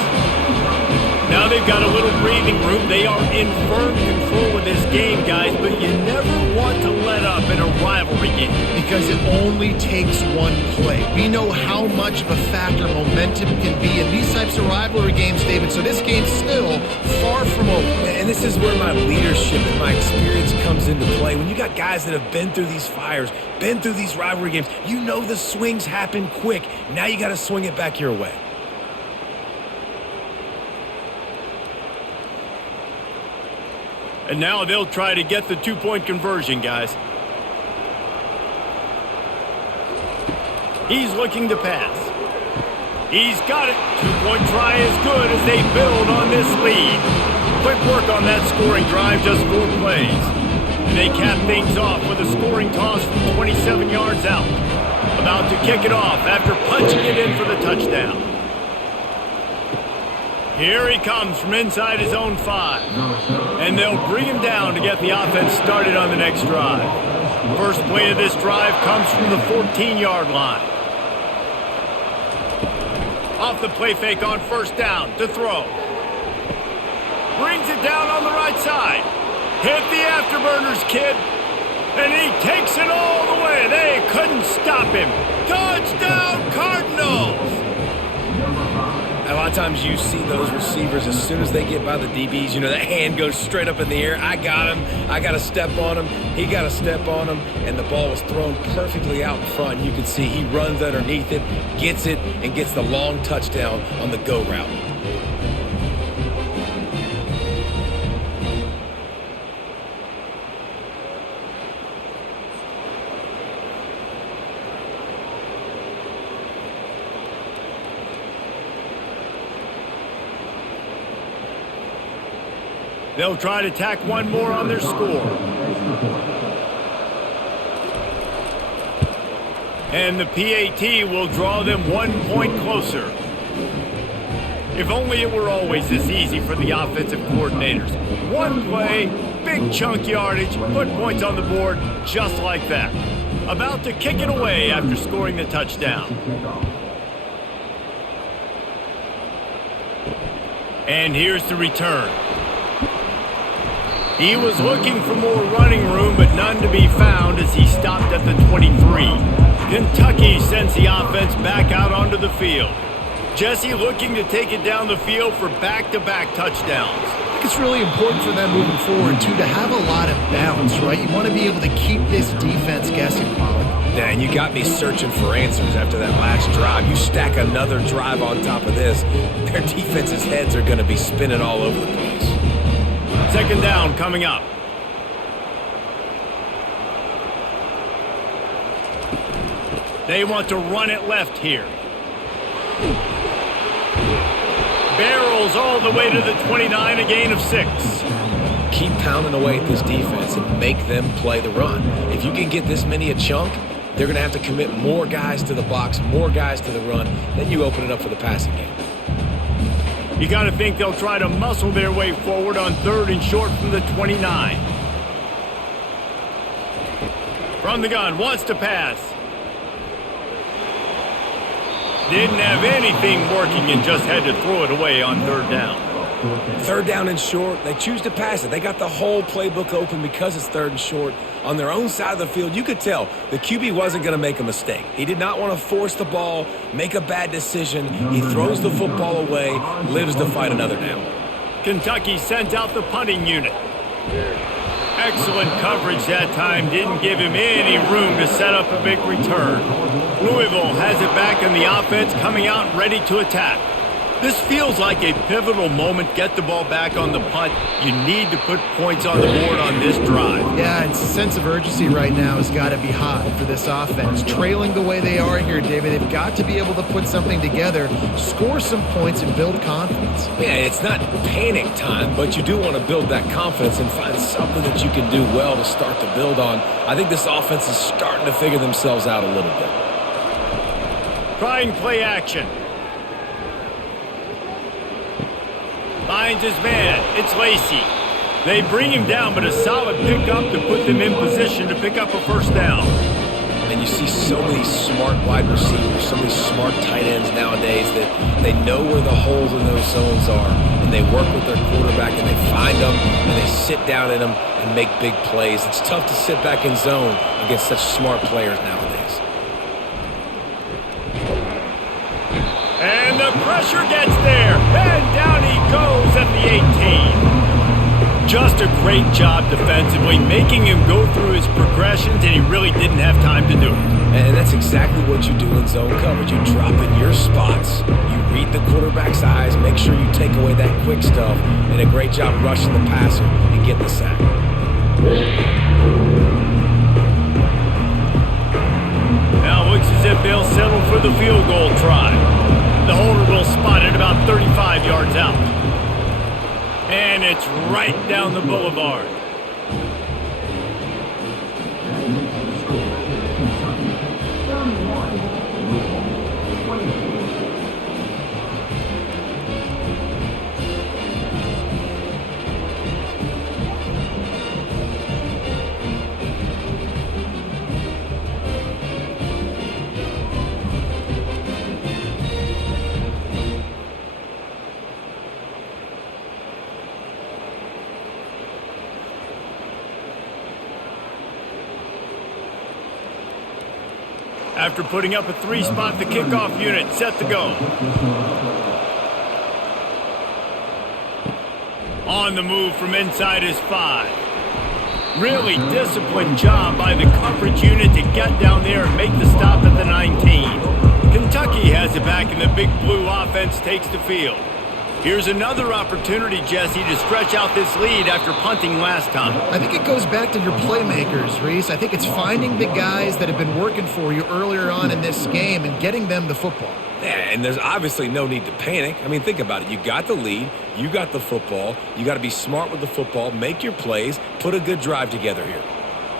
Now they've got a little breathing room. They are in firm control of this game, guys, but you never want to let up in a rivalry game. Because it only takes one play. We know how much of a factor momentum can be in these types of rivalry games, David, so this game's still far from over. And this is where my leadership and my experience comes into play. When you got guys that have been through these fires, been through these rivalry games, you know the swings happen quick. Now you got to swing it back your way. And now they'll try to get the 2-point conversion, guys. He's looking to pass. He's got it. 2-point try is good as they build on this lead. Quick work on that scoring drive, just 4 plays. And they cap things off with a scoring toss from 27 yards out. About to kick it off after punching it in for the touchdown. Here he comes from inside his own 5. And they'll bring him down to get the offense started on the next drive. First play of this drive comes from the 14-yard line. Off the play fake on 1st down to throw. Brings it down on the right side. Hit the afterburners, kid. And he takes it all the way. They couldn't stop him. Touchdown, Cardinals! A lot of times you see those receivers, as soon as they get by the DBs, you know, that hand goes straight up in the air. I got him. I got to step on him. He got to step on him. And the ball was thrown perfectly out in front. You can see he runs underneath it, gets it, and gets the long touchdown on the go route. They'll try to tack one more on their score. And the PAT will draw them 1 point closer. If only it were always this easy for the offensive coordinators. One play, big chunk yardage, put points on the board just like that. About to kick it away after scoring the touchdown. And here's the return. He was looking for more running room, but none to be found as he stopped at the 23. Kentucky sends the offense back out onto the field. Jesse looking to take it down the field for back-to-back touchdowns. I think it's really important for them moving forward, too, to have a lot of balance, right? You want to be able to keep this defense guessing, Pollard. Yeah, and you got me searching for answers after that last drive. You stack another drive on top of this, their defense's heads are going to be spinning all over the place. Second down coming up. They want to run it left here. Barrels all the way to the 29, a gain of 6. Keep pounding away at this defense and make them play the run. If you can get this many a chunk, they're going to have to commit more guys to the box, more guys to the run. Then you open it up for the passing game. You got to think they'll try to muscle their way forward on 3rd and short from the 29. From the gun, wants to pass. Didn't have anything working and just had to throw it away on 3rd down. 3rd down and short, they choose to pass it. They got the whole playbook open because it's 3rd and short. On their own side of the field, you could tell the QB wasn't going to make a mistake. He did not want to force the ball, make a bad decision. He throws the football away, lives to fight another down. Kentucky sent out the punting unit. Excellent coverage that time. Didn't give him any room to set up a big return. Louisville has it back in the offense, coming out ready to attack. This feels like a pivotal moment. Get the ball back on the punt. You need to put points on the board on this drive. Yeah, and sense of urgency right now has got to be high for this offense. Trailing the way they are here, David, they've got to be able to put something together, score some points, and build confidence. Yeah, it's not panic time, but you do want to build that confidence and find something that you can do well to start to build on. I think this offense is starting to figure themselves out a little bit. Trying play action. Finds his man. It's Lacey. They bring him down, but a solid pickup to put them in position to pick up a 1st down. And you see so many smart wide receivers, so many smart tight ends nowadays that they know where the holes in those zones are, and they work with their quarterback, and they find them, and they sit down in them and make big plays. It's tough to sit back in zone against such smart players nowadays. And the pressure gets there, and down he goes at the 18. Just a great job defensively, making him go through his progressions, and he really didn't have time to do it. And that's exactly what you do in zone coverage. You drop in your spots, you read the quarterback's eyes, make sure you take away that quick stuff, and a great job rushing the passer and getting the sack. Now it looks as if they'll settle for the field goal try. The holder will spot it about 35 yards out. And it's right down the boulevard. After putting up a 3-spot, the kickoff unit set to go. On the move from inside his 5. Really disciplined job by the coverage unit to get down there and make the stop at the 19. Kentucky has it back, and the Big Blue offense takes the field. Here's another opportunity, Jesse, to stretch out this lead after punting last time. I think it goes back to your playmakers, Reese. I think it's finding the guys that have been working for you earlier on in this game and getting them the football. Yeah, and there's obviously no need to panic. I mean, think about it. You got the lead. You got the football. You got to be smart with the football, make your plays, put a good drive together here.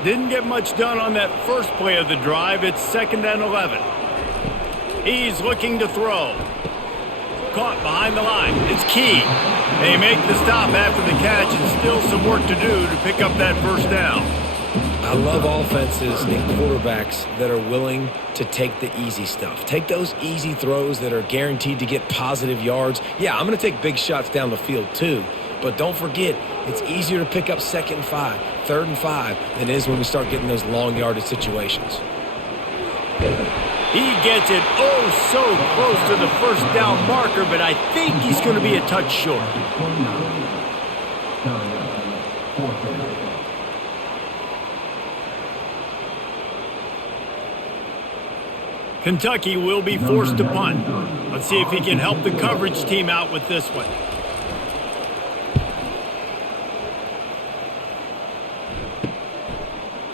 Didn't get much done on that first play of the drive. It's 2nd and 11. He's looking to throw. Caught behind the line. It's key. They make the stop after the catch and still some work to do to pick up that first down. I love offenses and quarterbacks that are willing to take the easy stuff. Take those easy throws that are guaranteed to get positive yards. Yeah, I'm going to take big shots down the field too. But don't forget, it's easier to pick up 2nd and 5, 3rd and 5 than it is when we start getting those long yardage situations. He gets it so close to the first down marker, but I think he's going to be a touch short. Kentucky will be forced to punt. Let's see if he can help the coverage team out with this one.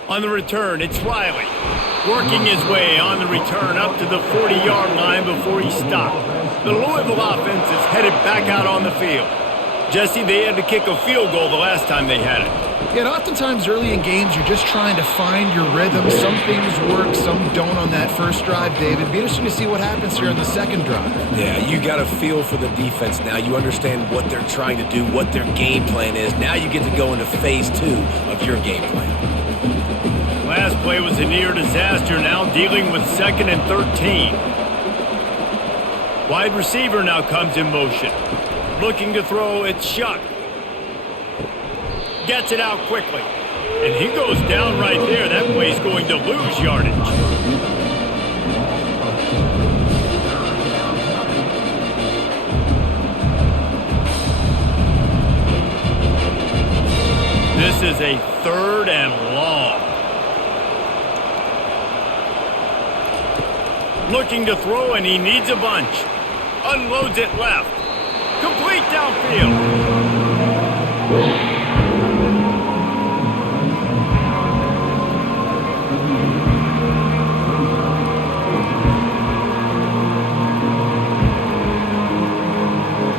On the return, it's Riley. Working his way on the return up to the 40-yard line before he stopped. The Louisville offense is headed back out on the field. Jesse, they had to kick a field goal the last time they had it. Yeah, and oftentimes early in games, you're just trying to find your rhythm. Some things work, some don't on that first drive, David. It'd be interesting to see what happens here on the second drive. Yeah, you got a feel for the defense now. You understand what they're trying to do, what their game plan is. Now you get to go into phase 2 of your game plan. Last play was a near disaster, now dealing with 2nd and 13. Wide receiver now comes in motion. Looking to throw, it's Shuck. Gets it out quickly. And he goes down right there. That play's going to lose yardage. This is a 3rd and long. Looking to throw, and he needs a bunch. Unloads it left. Complete downfield.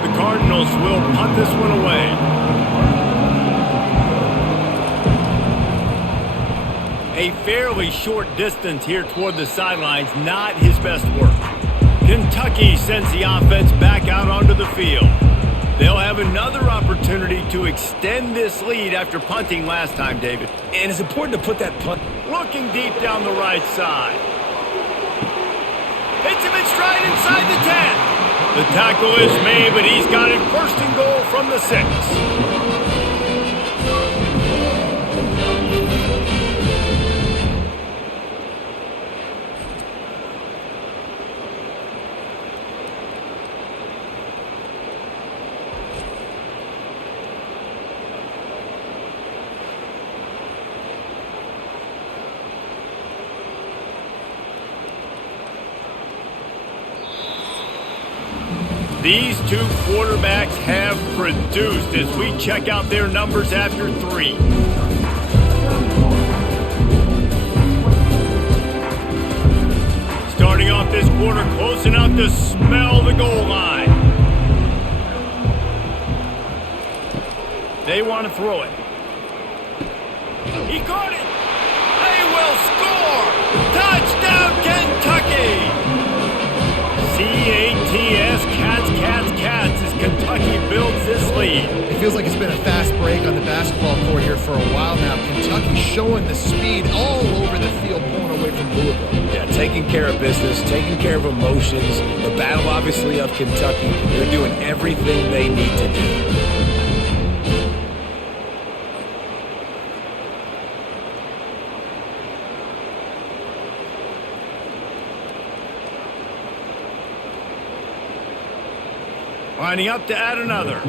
The Cardinals will punt this one away. A fairly short distance here toward the sidelines, not his best work. Kentucky sends the offense back out onto the field. They'll have another opportunity to extend this lead after punting last time, David. And it's important to put that punt. Looking deep down the right side. Hits him in stride inside the 10. The tackle is made, but he's got it 1st and goal from the 6. These two quarterbacks have produced as we check out their numbers after 3. Starting off this quarter close enough to smell the goal line. They want to throw it. He caught it. They will score. Touchdown, Kentucky. C-A-T-S, Cats, Cats, Cats, as Kentucky builds this lead. It feels like it's been a fast break on the basketball court here for a while now. Kentucky showing the speed all over the field, pulling away from Louisville. Yeah, taking care of business, taking care of emotions. The battle, obviously, of Kentucky. They're doing everything they need to do. Lining up to add another.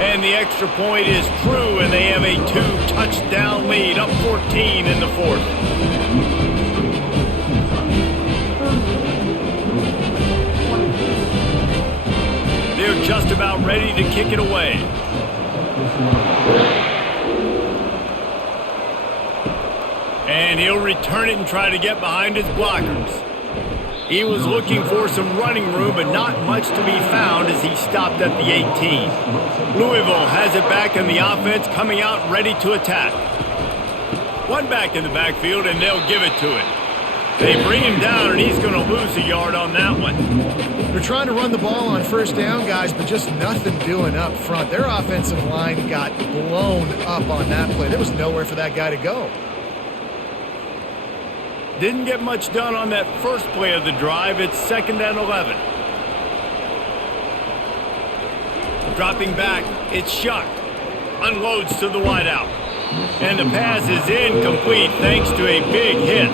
And the extra point is true, and they have a 2-touchdown lead, up 14 in the 4th. They're just about ready to kick it away. And And he'll return it and try to get behind his blockers. He was looking for some running room, but not much to be found as he stopped at the 18. Louisville has it back in the offense, coming out ready to attack. One back in the backfield, and they'll give it to him. They bring him down, and he's going to lose a yard on that one. They're trying to run the ball on first down, guys, but just nothing doing up front. Their offensive line got blown up on that play. There was nowhere for that guy to go. Didn't get much done on that first play of the drive. It's 2nd and 11. Dropping back, it's Shuck. Unloads to the wideout. And the pass is incomplete thanks to a big hit.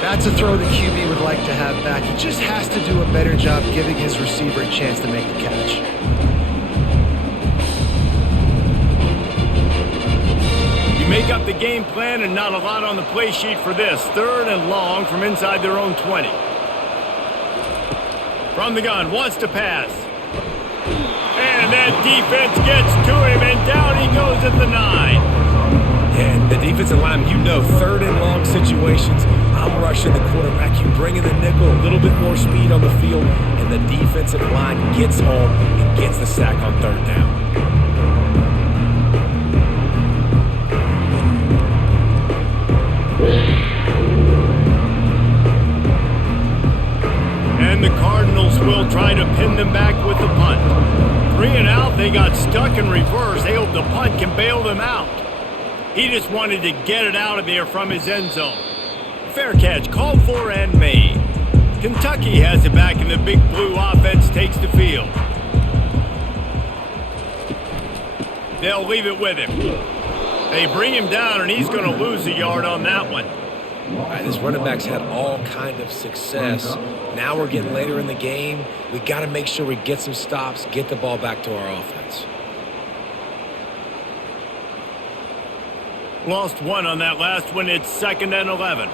That's a throw the QB would like to have back. He just has to do a better job giving his receiver a chance to make the catch. You make up the game plan and not a lot on the play sheet for this. 3rd and long from inside their own 20. From the gun, wants to pass. And that defense gets to him, and down he goes at the 9. And the defensive line, 3rd and long situations, I'm rushing the quarterback. You bring in the nickel, a little bit more speed on the field, and the defensive line gets home and gets the sack on 3rd down. And the Cardinals will try to pin them back with the punt. 3 and out, they got stuck in reverse. They hope the punt can bail them out. He just wanted to get it out of there from his end zone. Fair catch, called for and made. Kentucky has it back, and the Big Blue offense takes the field. They'll leave it with him. They bring him down, and he's going to lose a yard on that one. All right, this running back's had all kind of success. Now we're getting later in the game. We got to make sure we get some stops, get the ball back to our offense. Lost 1 on that last one. It's 2nd and 11.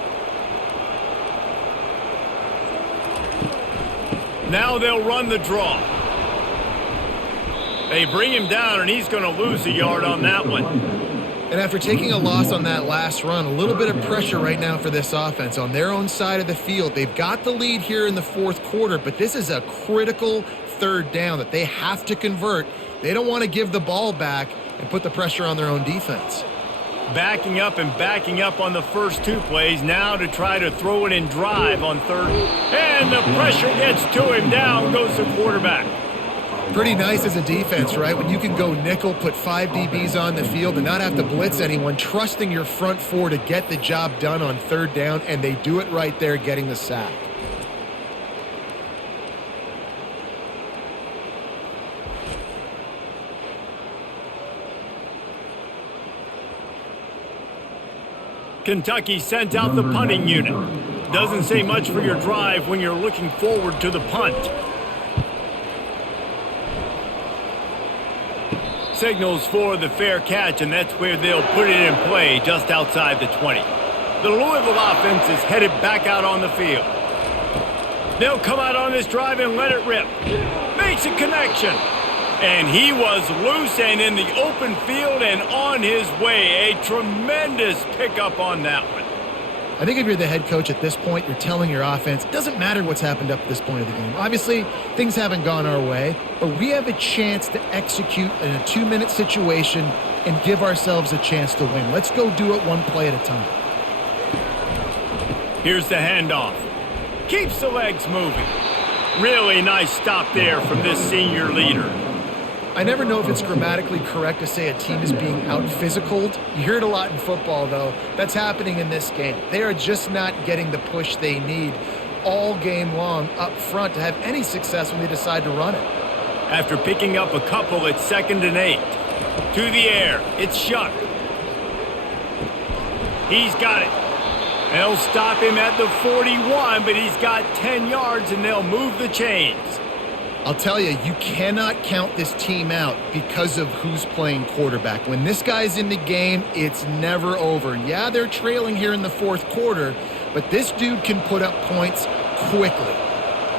Now they'll run the draw. They bring him down, and he's going to lose a yard on that one. And after taking a loss on that last run, a little bit of pressure right now for this offense on their own side of the field. They've got the lead here in the 4th quarter, but this is a critical 3rd down that they have to convert. They don't want to give the ball back and put the pressure on their own defense. Backing up and backing up on the first 2 plays, now to try to throw it in drive on 3rd. And the pressure gets to him. Down goes the quarterback. Pretty nice as a defense, right? When you can go nickel, put 5 DBs on the field and not have to blitz anyone, trusting your front 4 to get the job done on 3rd down, and they do it right there, getting the sack. Kentucky sent out the punting unit. Doesn't say much for your drive when you're looking forward to the punt. Signals for the fair catch, and that's where they'll put it in play, just outside the 20. The Louisville offense is headed back out on the field. They'll come out on this drive and let it rip. Makes a connection. And he was loose and in the open field and on his way. A tremendous pickup on that one. I think if you're the head coach at this point, you're telling your offense, it doesn't matter what's happened up to this point of the game. Obviously, things haven't gone our way, but we have a chance to execute in a 2-minute situation and give ourselves a chance to win. Let's go do it one play at a time. Here's the handoff. Keeps the legs moving. Really nice stop there from this senior leader. I never know if it's grammatically correct to say a team is being out-physicaled. You hear it a lot in football, though. That's happening in this game. They are just not getting the push they need all game long up front to have any success when they decide to run it. After picking up a couple, it's 2nd and 8. To the air, it's Shuck. He's got it. They'll stop him at the 41, but he's got 10 yards, and they'll move the chains. I'll tell you, you cannot count this team out because of who's playing quarterback. When this guy's in the game, it's never over. Yeah, they're trailing here in the 4th quarter, but this dude can put up points quickly.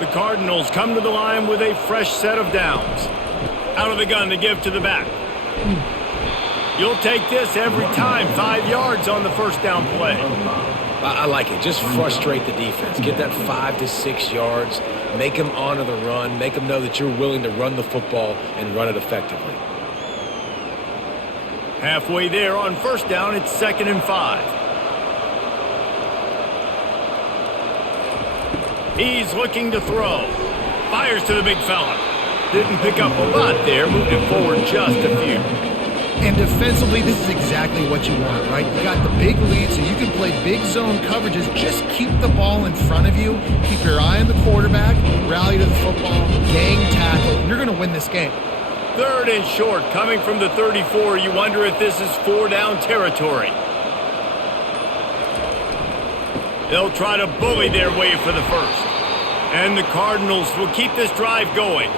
The Cardinals come to the line with a fresh set of downs. Out of the gun to give to the back. You'll take this every time. 5 yards on the first down play. I like it. Just frustrate the defense. Get that 5 to 6 yards. Make them honor the run. Make them know that you're willing to run the football and run it effectively. Halfway there on first down, it's 2nd and 5. He's looking to throw. Fires to the big fella. Didn't pick up a lot there. Moved it forward just a few. And defensively, this is exactly what you want, right? You got the big lead, so you can play big zone coverages. Just keep the ball in front of you. Keep your eye on the quarterback. Rally to the football. Gang tackle. And you're going to win this game. 3rd and short, coming from the 34. You wonder if this is 4-down territory. They'll try to bully their way for the first. And the Cardinals will keep this drive going.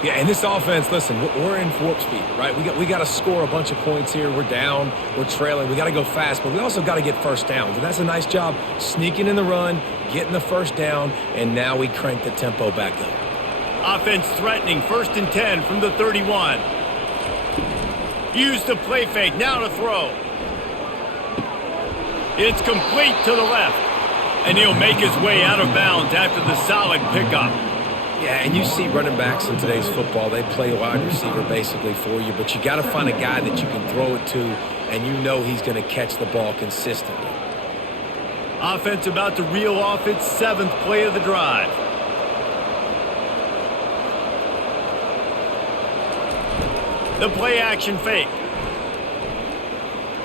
Yeah, and this offense, listen, we're in warp speed, right? We got to score a bunch of points here. We're down. We're trailing. We got to go fast, but we also got to get first downs. And that's a nice job sneaking in the run, getting the first down, and now we crank the tempo back up. Offense threatening, 1st and 10 from the 31. Use the play fake, now to throw. It's complete to the left. And he'll make his way out of bounds after the solid pickup. Yeah, and you see running backs in today's football, they play wide receiver basically for you, but you got to find a guy that you can throw it to, and you know he's going to catch the ball consistently. Offense about to reel off its 7th play of the drive. The play action fake.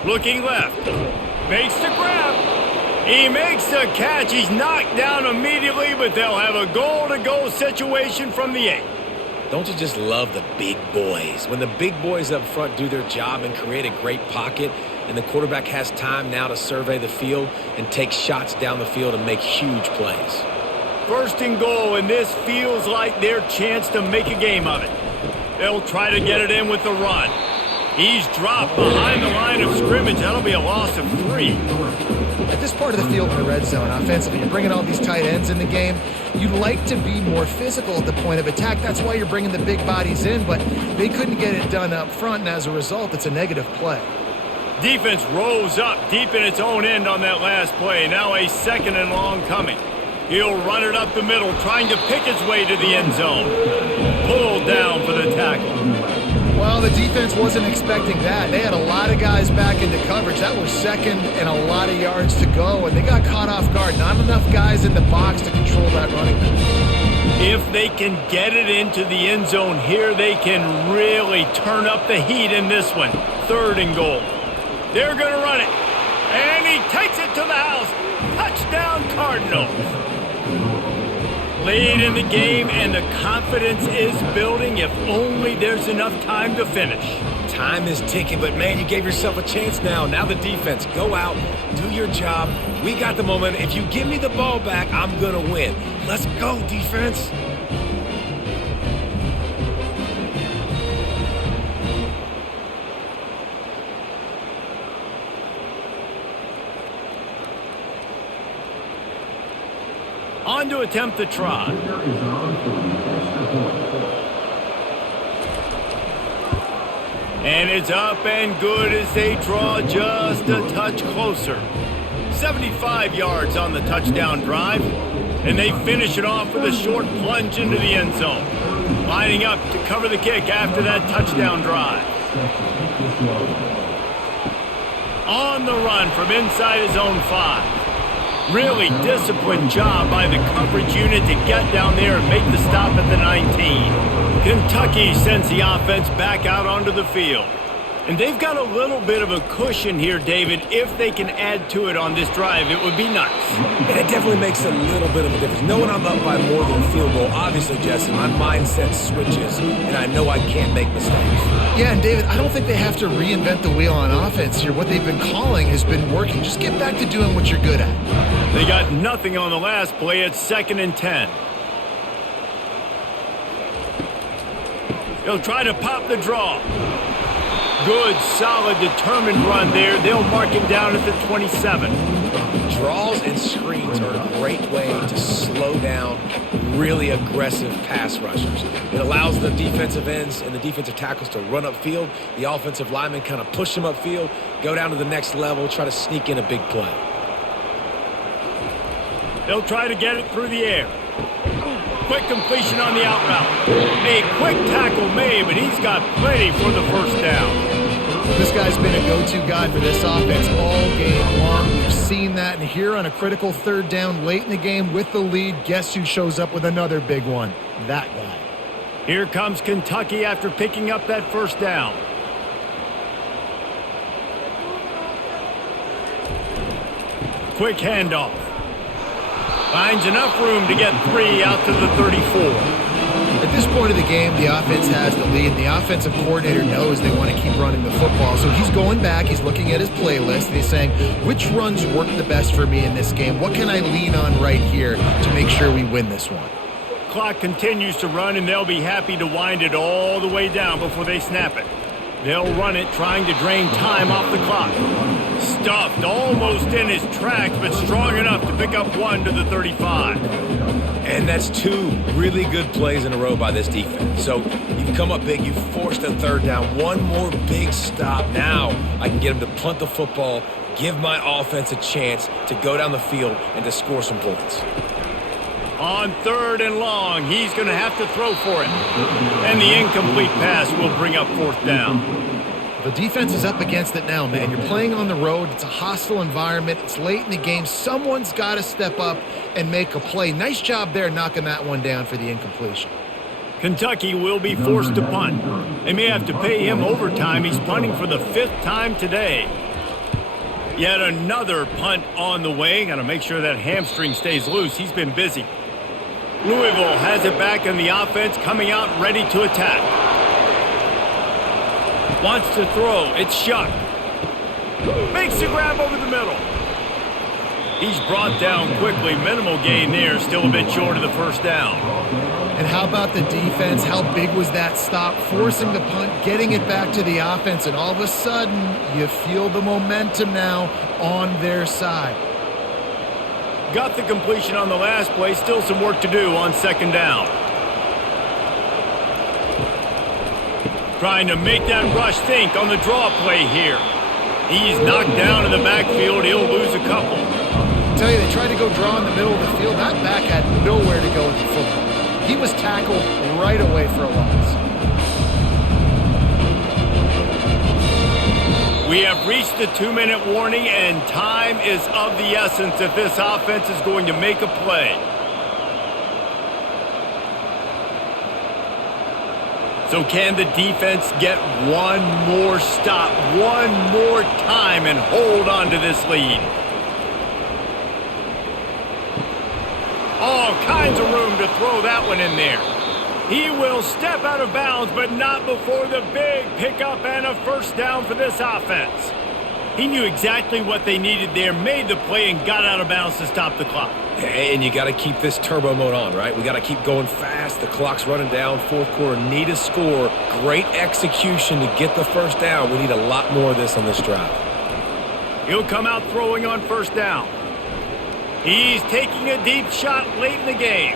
Looking left. Makes the grab. He makes the catch. He's knocked down immediately, but they'll have a goal-to-go situation from the 8. Don't you just love the big boys? When the big boys up front do their job and create a great pocket, and the quarterback has time now to survey the field and take shots down the field and make huge plays. 1st and goal, and this feels like their chance to make a game of it. They'll try to get it in with the run. He's dropped behind the line of scrimmage. That'll be a loss of 3. At this part of the field in the red zone, offensively, you're bringing all these tight ends in the game. You'd like to be more physical at the point of attack. That's why you're bringing the big bodies in, but they couldn't get it done up front, and as a result, it's a negative play. Defense rose up deep in its own end on that last play. Now a 2nd and long coming. He'll run it up the middle, trying to pick his way to the end zone. Pulled down for the tackle. Well, the defense wasn't expecting that. They had a lot of guys back into coverage. That was 2nd and a lot of yards to go, and they got caught off guard. Not enough guys in the box to control that running back. If they can get it into the end zone here, they can really turn up the heat in this one. 3rd and goal. They're going to run it, and he takes it to the house. Touchdown, Cardinals. Lead in the game, and the confidence is building. If only there's enough time to finish. Time is ticking, but man, you gave yourself a chance now. Now the defense, go out, do your job. We got the momentum. If you give me the ball back, I'm going to win. Let's go, defense. On to attempt the try. And it's up and good as they draw just a touch closer. 75 yards on the touchdown drive. And they finish it off with a short plunge into the end zone. Lining up to cover the kick after that touchdown drive. On the run from inside his own 5. Really disciplined job by the coverage unit to get down there and make the stop at the 19. Kentucky sends the offense back out onto the field. And they've got a little bit of a cushion here, David. If they can add to it on this drive, it would be nice. And it definitely makes a little bit of a difference. Knowing I'm up by more than a field goal, obviously, Jesse, my mindset switches, and I know I can't make mistakes. Yeah, and David, I don't think they have to reinvent the wheel on offense here. What they've been calling has been working. Just get back to doing what you're good at. They got nothing on the last play. It's 2nd and 10. They'll try to pop the draw. Good, solid, determined run there. They'll mark him down at the 27. Draws and screens are a great way to slow down really aggressive pass rushers. It allows the defensive ends and the defensive tackles to run upfield. The offensive linemen kind of push them upfield, go down to the next level, try to sneak in a big play. They'll try to get it through the air. Quick completion on the out route. A quick tackle made, but he's got plenty for the first down. This guy's been a go-to guy for this offense all game long. We've seen that, and here on a critical third down late in the game with the lead, guess who shows up with another big one? That guy. Here comes Kentucky after picking up that first down. Quick handoff. Finds enough room to get 3 out to the 34. At this point of the game, the offense has the lead. The offensive coordinator knows they want to keep running the football. So he's going back, he's looking at his playlist, and he's saying, which runs work the best for me in this game? What can I lean on right here to make sure we win this one? Clock continues to run, and they'll be happy to wind it all the way down before they snap it. They'll run it, trying to drain time off the clock. Stuffed almost in his tracks, but strong enough to pick up 1 to the 35. And that's 2 really good plays in a row by this defense. So you've come up big, you've forced a third down. One more big stop. Now I can get him to punt the football, give my offense a chance to go down the field and to score some points. On 3rd and long, he's going to have to throw for it. And the incomplete pass will bring up 4th down. The defense is up against it now, man. You're playing on the road. It's a hostile environment. It's late in the game. Someone's got to step up and make a play. Nice job there knocking that one down for the incompletion. Kentucky will be forced to punt. They may have to pay him overtime. He's punting for the 5th time today. Yet another punt on the way. Got to make sure that hamstring stays loose. He's been busy. Louisville has it back in the offense, coming out ready to attack. Wants to throw. It's Shuck. Makes the grab over the middle. He's brought down quickly. Minimal gain there. Still a bit short of the first down. And how about the defense? How big was that stop? Forcing the punt, getting it back to the offense, and all of a sudden, you feel the momentum now on their side. Got the completion on the last play. Still some work to do on 2nd down. Trying to make that rush think on the draw play here. He's knocked down in the backfield. He'll lose a couple. I tell you, they tried to go draw in the middle of the field. That back had nowhere to go with the football. He was tackled right away for a loss. We have reached the 2-minute warning, and time is of the essence if this offense is going to make a play. So can the defense get one more stop, one more time, and hold on to this lead? All kinds of room to throw that one in there. He will step out of bounds, but not before the big pickup and a first down for this offense. He knew exactly what they needed there, made the play, and got out of bounds to stop the clock. And you got to keep this turbo mode on, right? We got to keep going fast. The clock's running down. 4th quarter, need a score. Great execution to get the first down. We need a lot more of this on this drive. He'll come out throwing on first down. He's taking a deep shot late in the game.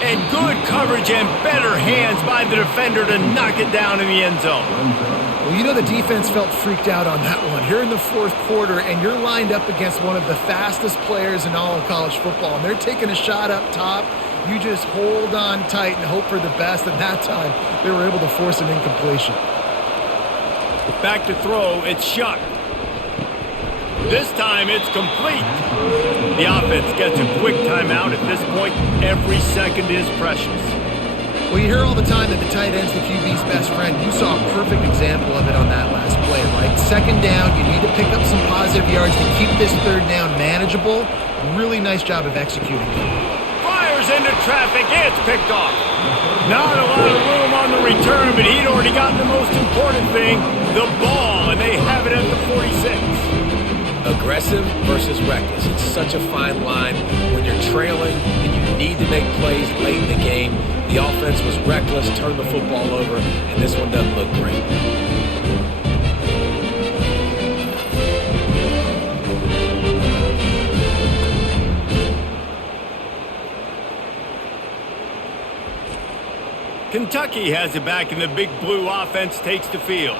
And good coverage and better hands by the defender to knock it down in the end zone. Well, you know the defense felt freaked out on that one. You're in the 4th quarter, and you're lined up against one of the fastest players in all of college football, and they're taking a shot up top. You just hold on tight and hope for the best, and that time they were able to force an incompletion. Back to throw, it's Shuck. This time it's complete. The offense gets a quick timeout. At this point, every second is precious. Well, you hear all the time that the tight end's the QB's best friend. You saw a perfect example of it on that last play, right? 2nd down, you need to pick up some positive yards to keep this 3rd down manageable. Really nice job of executing. Fires into traffic. It's picked off. Not a lot of room on the return, but he'd already gotten the most important thing, the ball, and they have it at the 46. Aggressive versus reckless. It's such a fine line when you're trailing and you need to make plays late in the game. The offense was reckless, turned the football over, and this one doesn't look great. Kentucky has it back, and the Big Blue offense takes the field.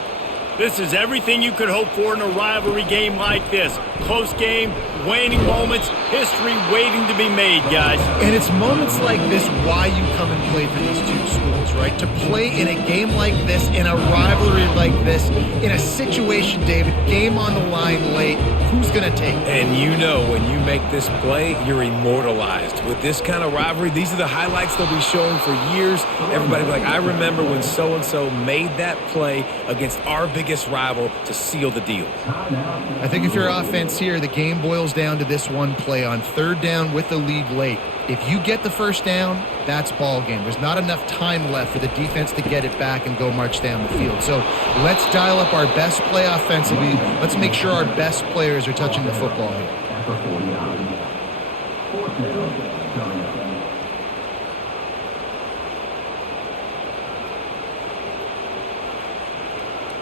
This is everything you could hope for in a rivalry game like this. Close game, waning moments, history waiting to be made, guys. And it's moments like this why you come and play for these two schools, right? To play in a game like this, in a rivalry like this, in a situation, David, game on the line late, who's going to take it? And you know when you make this play, you're immortalized. With this kind of rivalry, these are the highlights they'll be showing for years. Everybody will be like, I remember when so-and-so made that play against our biggest rival to seal the deal. I think if you're offense here, the game boils down to this one play on third down with the lead late. If you get the first down, that's ball game. There's not enough time left for the defense to get it back and go march down the field. So let's dial up our best play offensively. Let's make sure our best players are touching the football here.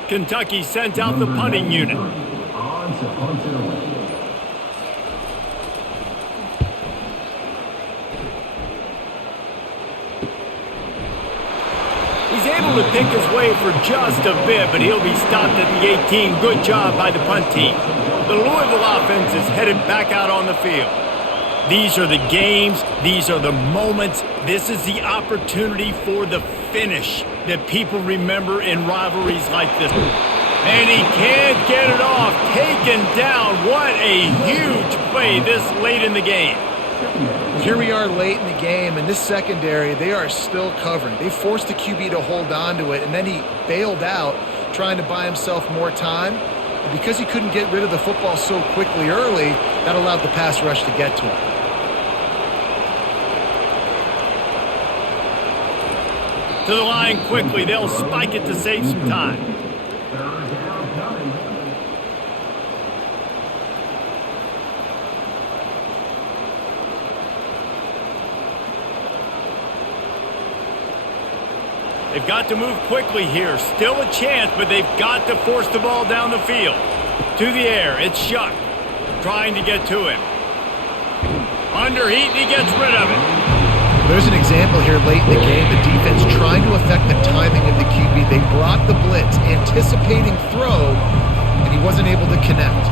Kentucky sent out the punting unit. He's able to pick his way for just a bit, but he'll be stopped at the 18. Good job by the punt team. The Louisville offense is headed back out on the field. These are the games. These are the moments. This is the opportunity for the finish that people remember in rivalries like this. And he can't get it off. Taken down. What a huge play this late in the game. Here we are late in the game, and this secondary, they are still covering. They forced the QB to hold on to it, and then he bailed out trying to buy himself more time. And because he couldn't get rid of the football so quickly early, that allowed the pass rush to get to him. To the line quickly. They'll spike it to save some time. They've got to move quickly here. Still a chance, but they've got to force the ball down the field. To the air. It's Shuck trying to get to him. Under heat, and he gets rid of it. There's an example here late in the game. The defense trying to affect the timing of the QB. They brought the blitz, anticipating throw, and he wasn't able to connect.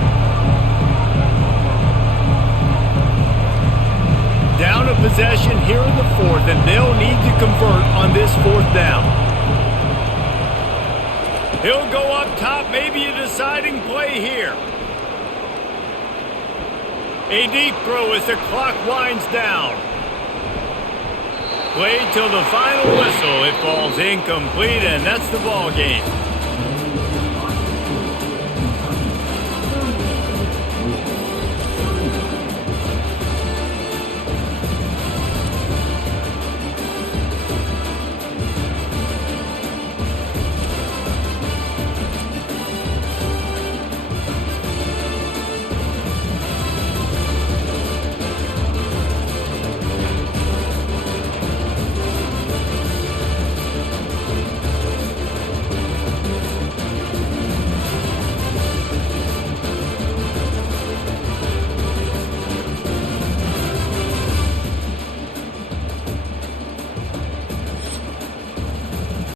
Down a possession here in the fourth, and they'll need to convert on this fourth down. He'll go up top, maybe a deciding play here. A deep throw as the clock winds down. Played till the final whistle. It falls incomplete, and that's the ball game.